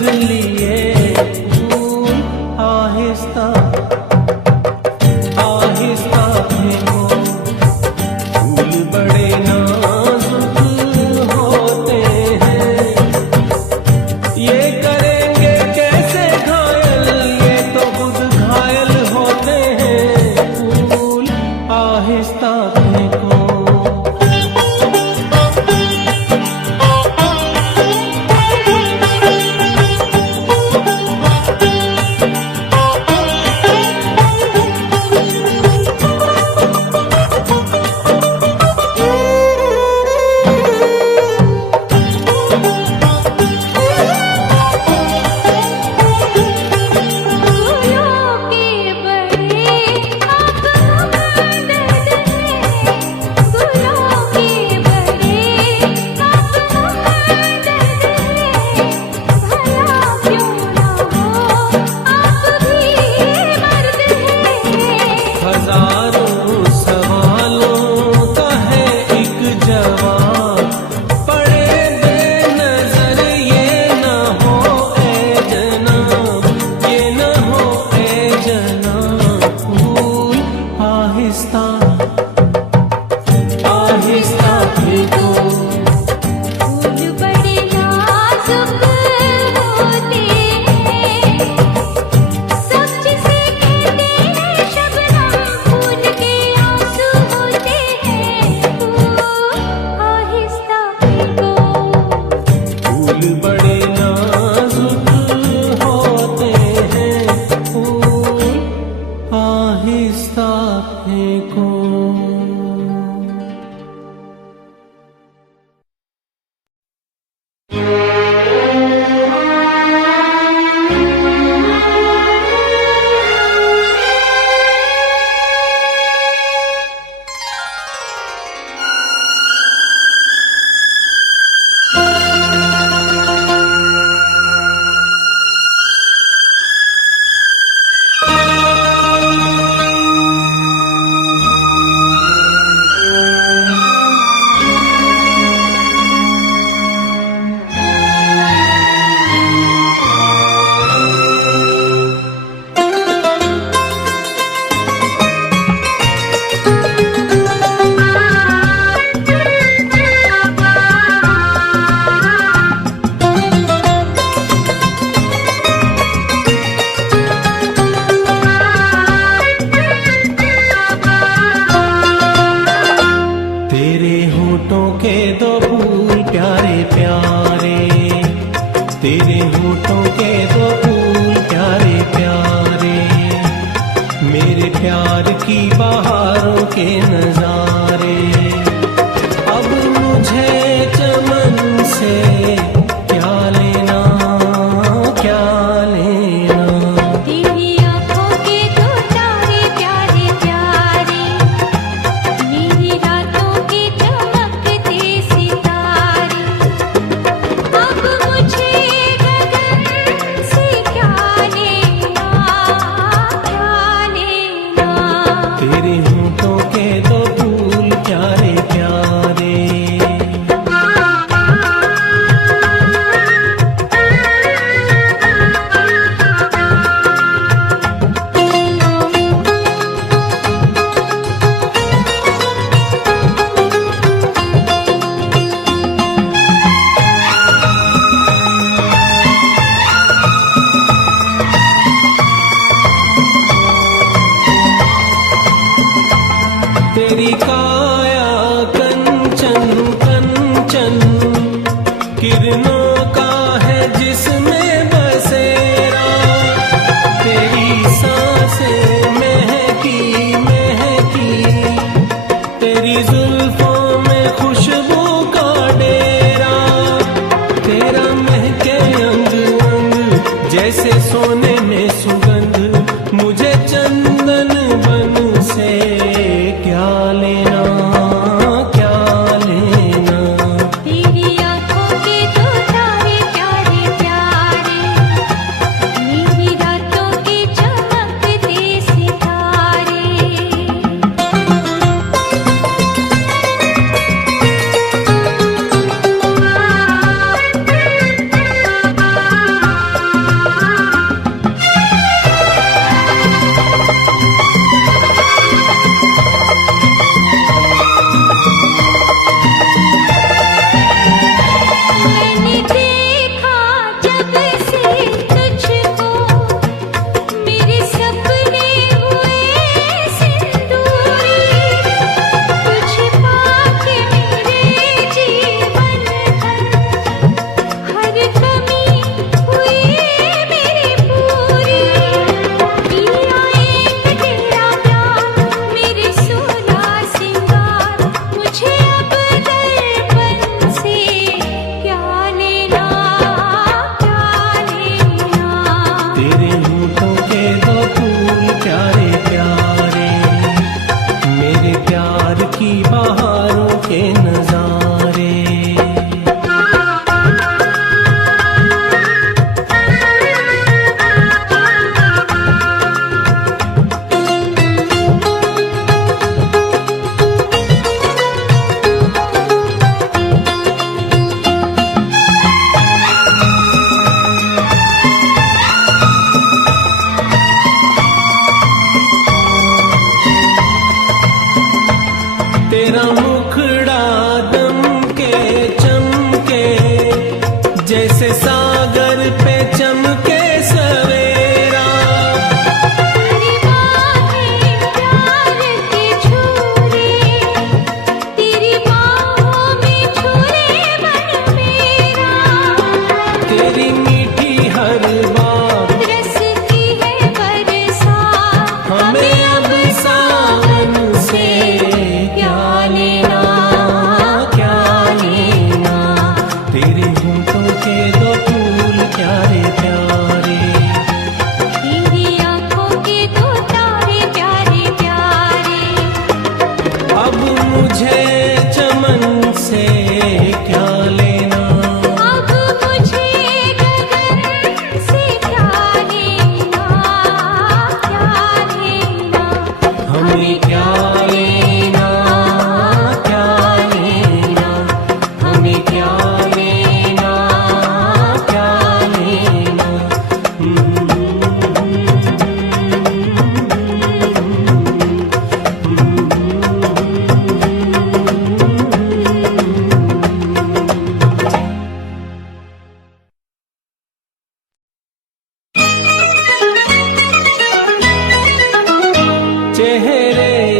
लिए फूल आहिस्ता आहिस्ता फेंको। फूल बड़े नाजुक होते हैं, ये करेंगे कैसे घायल, ये तो खुद घायल होते हैं। फूल आहिस्ता फेंको। तेरे होठों के दो फूल प्यारे प्यारे, मेरे प्यार की बहारों के नजारे। अब मुझे चमन से क्या लेना क्या लेना। तेरी आंखों के दो तारे प्यारे प्यारे, मेरी रातों के चमकते सितारे। अब मुझे गगन से क्या लेना क्या लेना। तेरे होठों के दो फूल प्यारे प्यारे। तेरी काया कंचन कंचन, किरणों का है जिसमें बसेरा। तेरी सांसें महकी महकी, तेरी जुल्फों में खुशबू का डेरा। तेरा महके अंग अंग जैसे सोने में सुगंध, मुझे चंदन बन से क्या लेना क्या लेना। तेरी आंखों के दो तारे प्यारे प्यारे,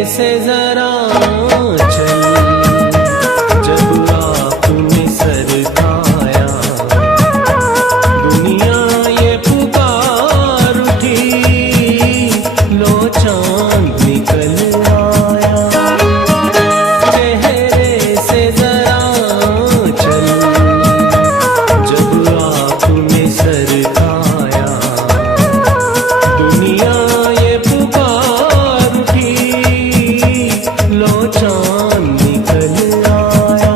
से जरा चल, जब आपने सर खाया दुनिया ये पुकार उठी, लो चांद निकल आया। चेहरे से जरा चल, जब आपने सर खाया दुनिया ये पुकार उठी, लो चांद निकल आया।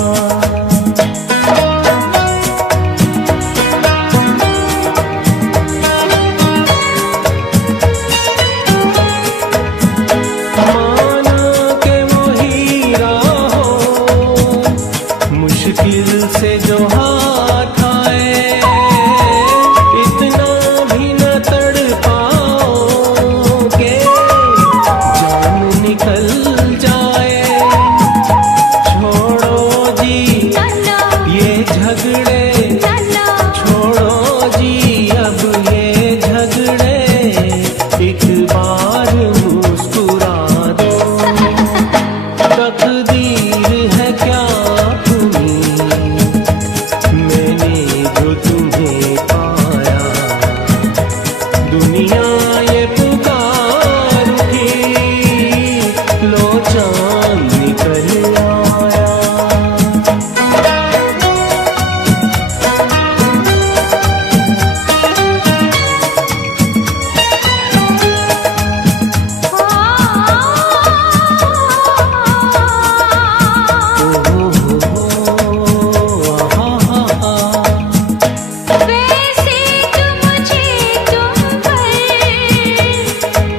माना के वो हीरा हो, मुश्किल से जो हाथ आए, इतना भी न तड़ पाओ के जान निकल जाए। छोड़ो जी ये झगड़े, छोड़ो जी अब ये झगड़े, एक बार मुस्कुरा दो। तकदीर है क्या तुम्हें, मैंने जो तुम्हें पाया, दुनिया ये पुकार उठी, लो चांद निकल आया। वैसे तो मुझे तुम पर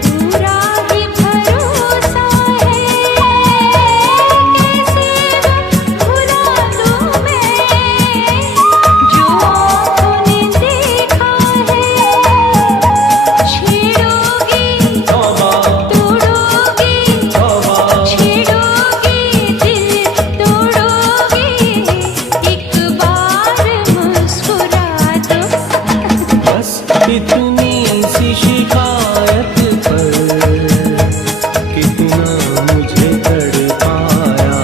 पूरा ही भरोसा है, कैसे भुला दूं मैं जो आँखों ने देखा है। छेड़ोगी तोड़ोगी, छेड़ोगी दिल तोड़ोगी, एक बार मुस्कुरा दो। बस इतनी सी शिकायत पर कितना मुझे तड़पाया,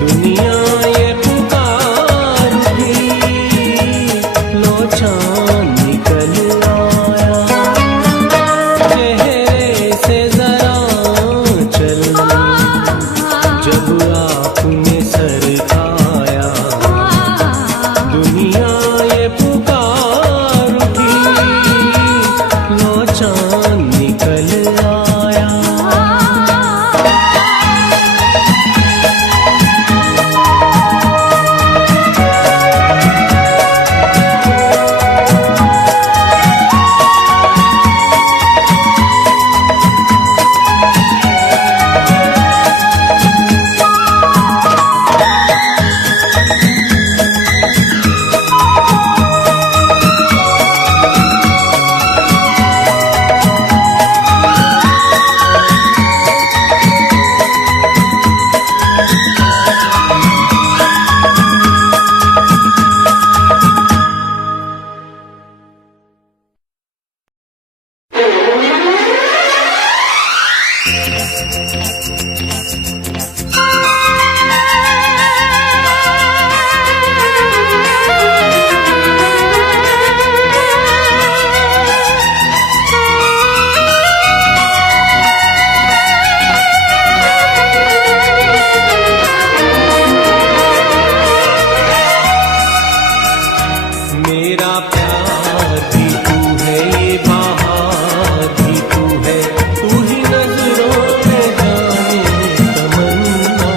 दुनिया ये पुकार उठी, लो चांद निकल आया। चेहरे से जरा चल, जब आपने सर खाया दुनिया ये पुकार उठी, लो चांद निकल आया। मेरा प्यार भी तू है, ये बहार भी तू है, तू ही नजरों में जाने तमन्ना,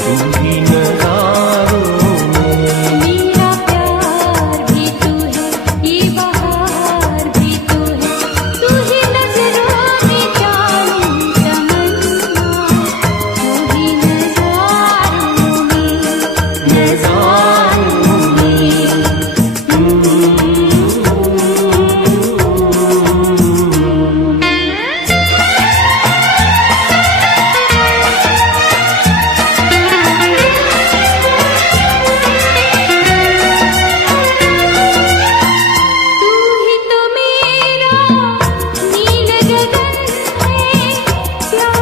तू ही नजारों में। मेरा प्यार भी तू है, ये बहार भी तू है, तू ही नजरों में जाने तमन्ना, तू ही नजारों में, नजारों में। तू ही तो मेरा नील गगन है, प्यार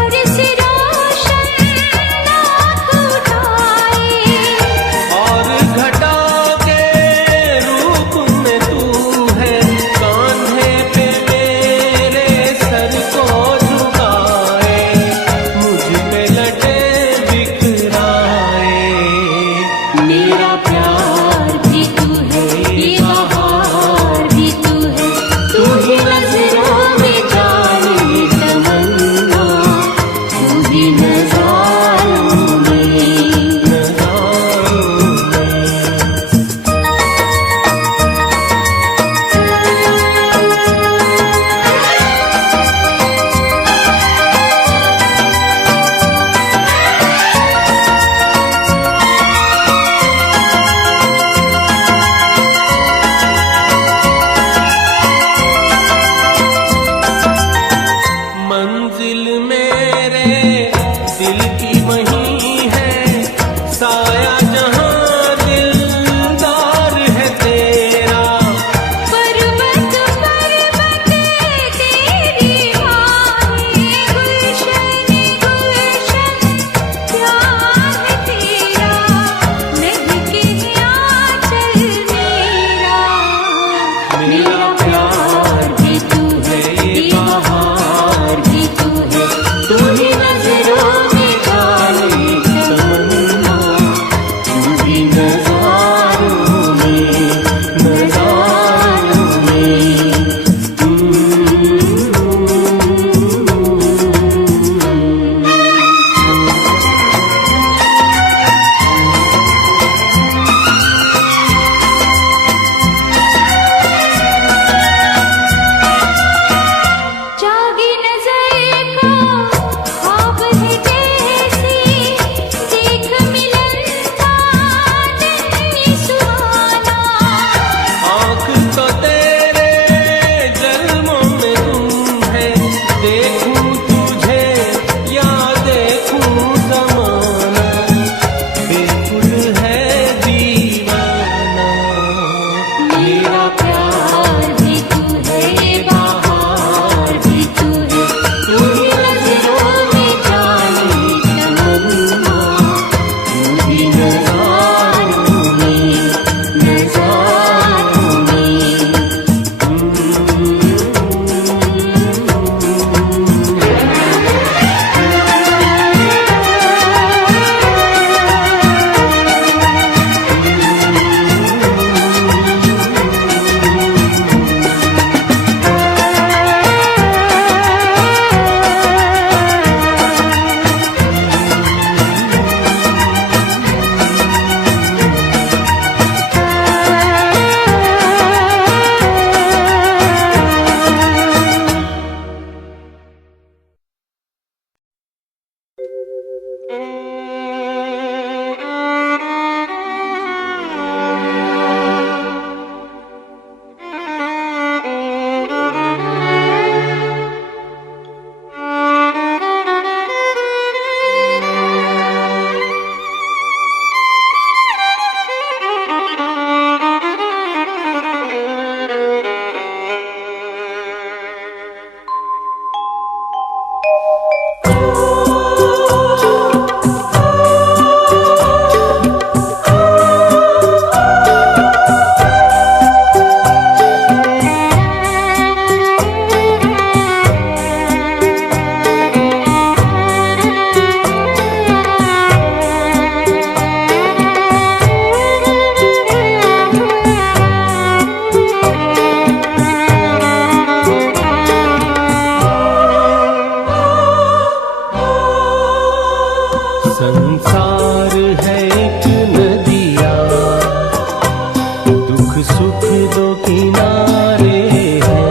दो किनारे हैं,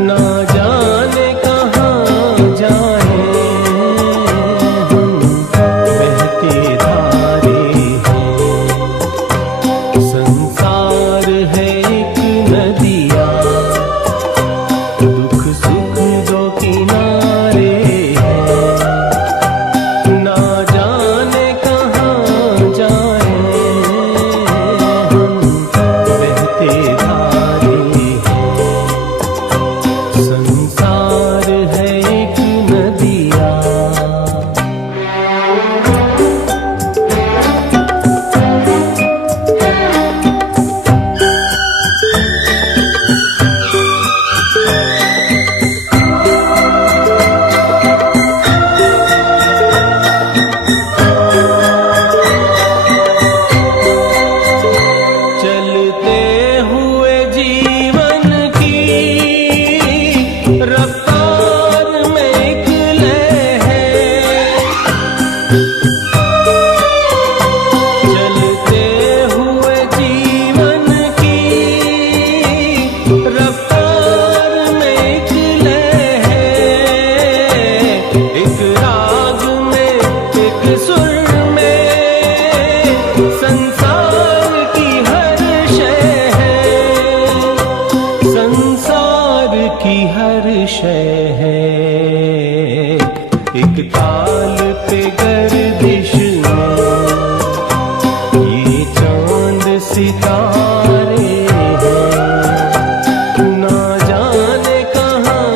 ना जाने कहाँ जाए हम बहते धारे हैं। संसार है एक नदिया, दुख सुख दो किनारे हैं, ना जाने कहाँ जाए हम बहते धारे हैं। संसार है एक नदिया। चलते हुए जीवन की रफ्तार में एक लय है, चलते हुए जीवन की रफ्तार में एक लय है। एक राग में एक सुर में संसार की हर शय है, संसार की हर शय है। एक ताल पे गर्दिश में ये चांद सितारे हैं, ना जाने कहाँ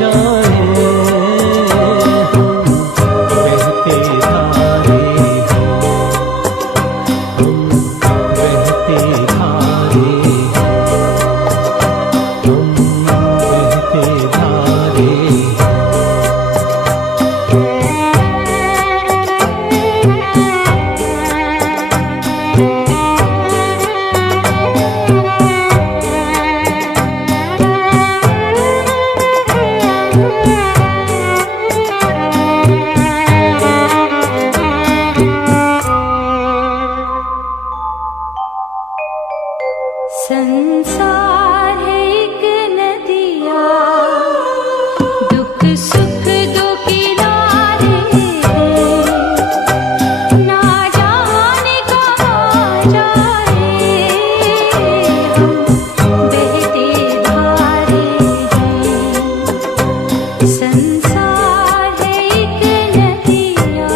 जाए हम बहते धारे हैं, हम बहते धारे हैं, हम बहते धारे हैं। संसार है एक नदिया, दुख सुख दो किनारे हैं, ना जाने कहाँ जाए हम बहते धारे हैं। संसार है एक नदिया।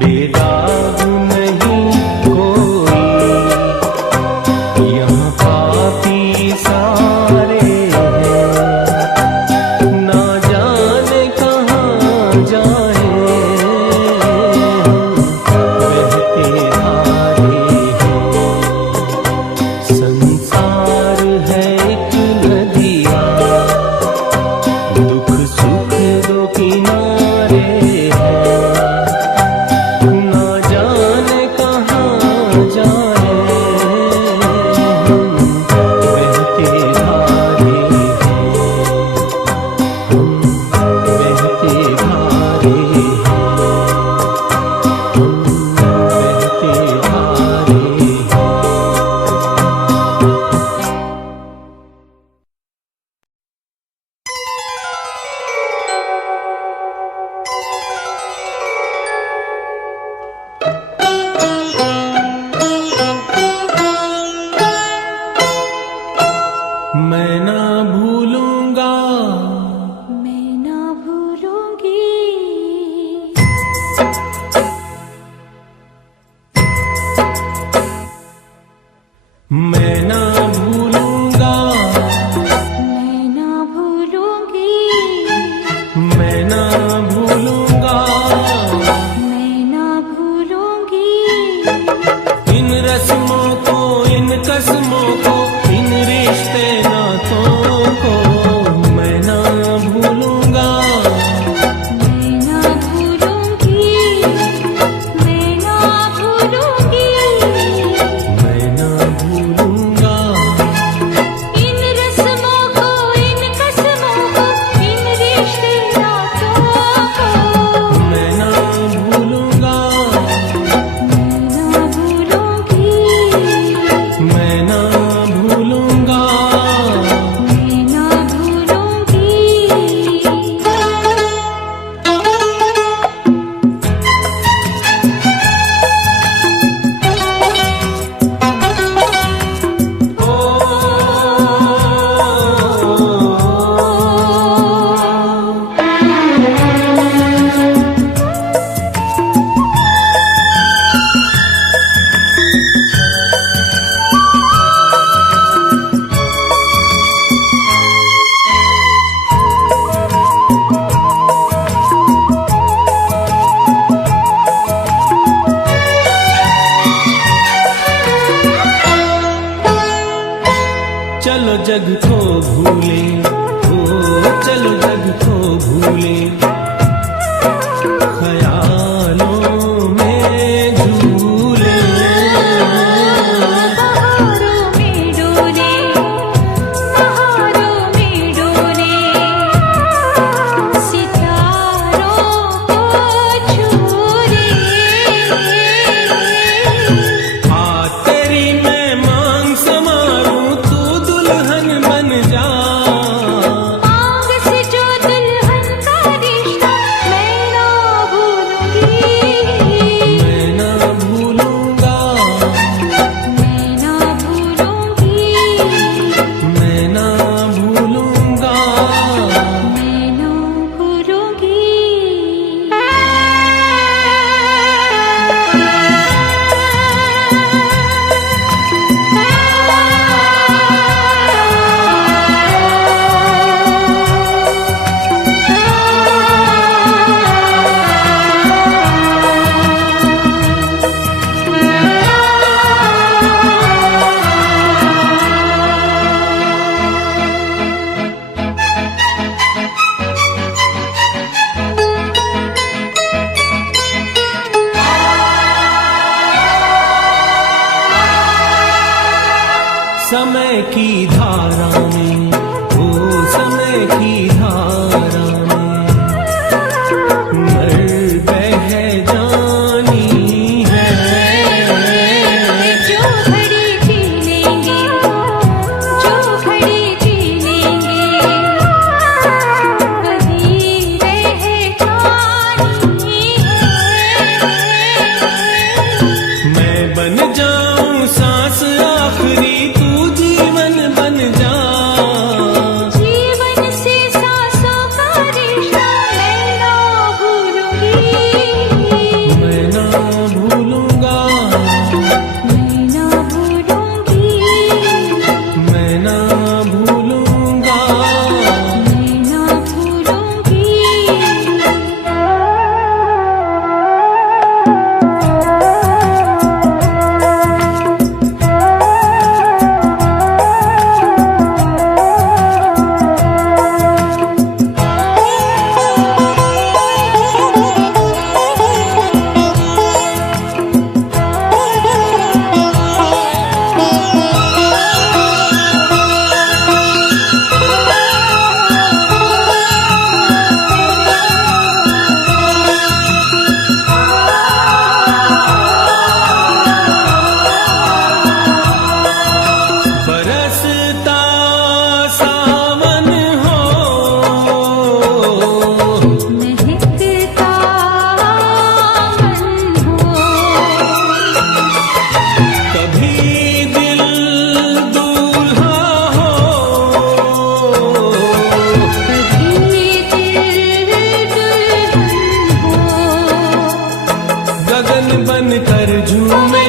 बेदाग नहीं कोई, यहाँ पापी सारे हैं, ना जाने कहाँ जाए बहते धारे हैं। संसार है एक नदिया, दुख सुख दो किनारे हैं, ना जाने कहाँ जाए हम बहते धारे हैं, हम बहते धारे हैं, हम बहते धारे हैं। मैं ना भूलूंगा, मैं ना भूलूंगी, मैं ना भूलूंगा, मैं ना भूलूंगी, मैं ना भूलूंगा मैं ना भूलूंगी, इन रस्मों को, इन कस्मों को, इन रिश्ते नातों को। मैं ना भूलूंगा, मैं ना भूलूंगी, मैं ना भूलूंगी, मैं ना भूलूंगा इन रस्मों को, इन कस्मों को, इन रिश्ते नातों को। मैं ना भूलूंगा, मैं ना भूलूंगी, मैं ना भूलूंगा। मैं ना भूलूंगी। चलो जग को भूले, ओ चलो जग को भूले, ख्यालों में झूले। बहारों में डोले, बहारों में डोले, सितारों को छूले। आ तेरी मैं मांग समारूं, तू दुल्हन बन जा। मांग से जो दुल्हन का रिश्ता, मैं ना भूलूंगी, मैं ना भूलूंगा, मैं ना भूलूंगी, मैं ना भूलूंगा। मैं ना भूलूंगी। बरसता सावन हो, महकता मन हो, कभी दिल दूल्हा हो, कभी दिल दुल्हन हो, गगन बनकर झूमे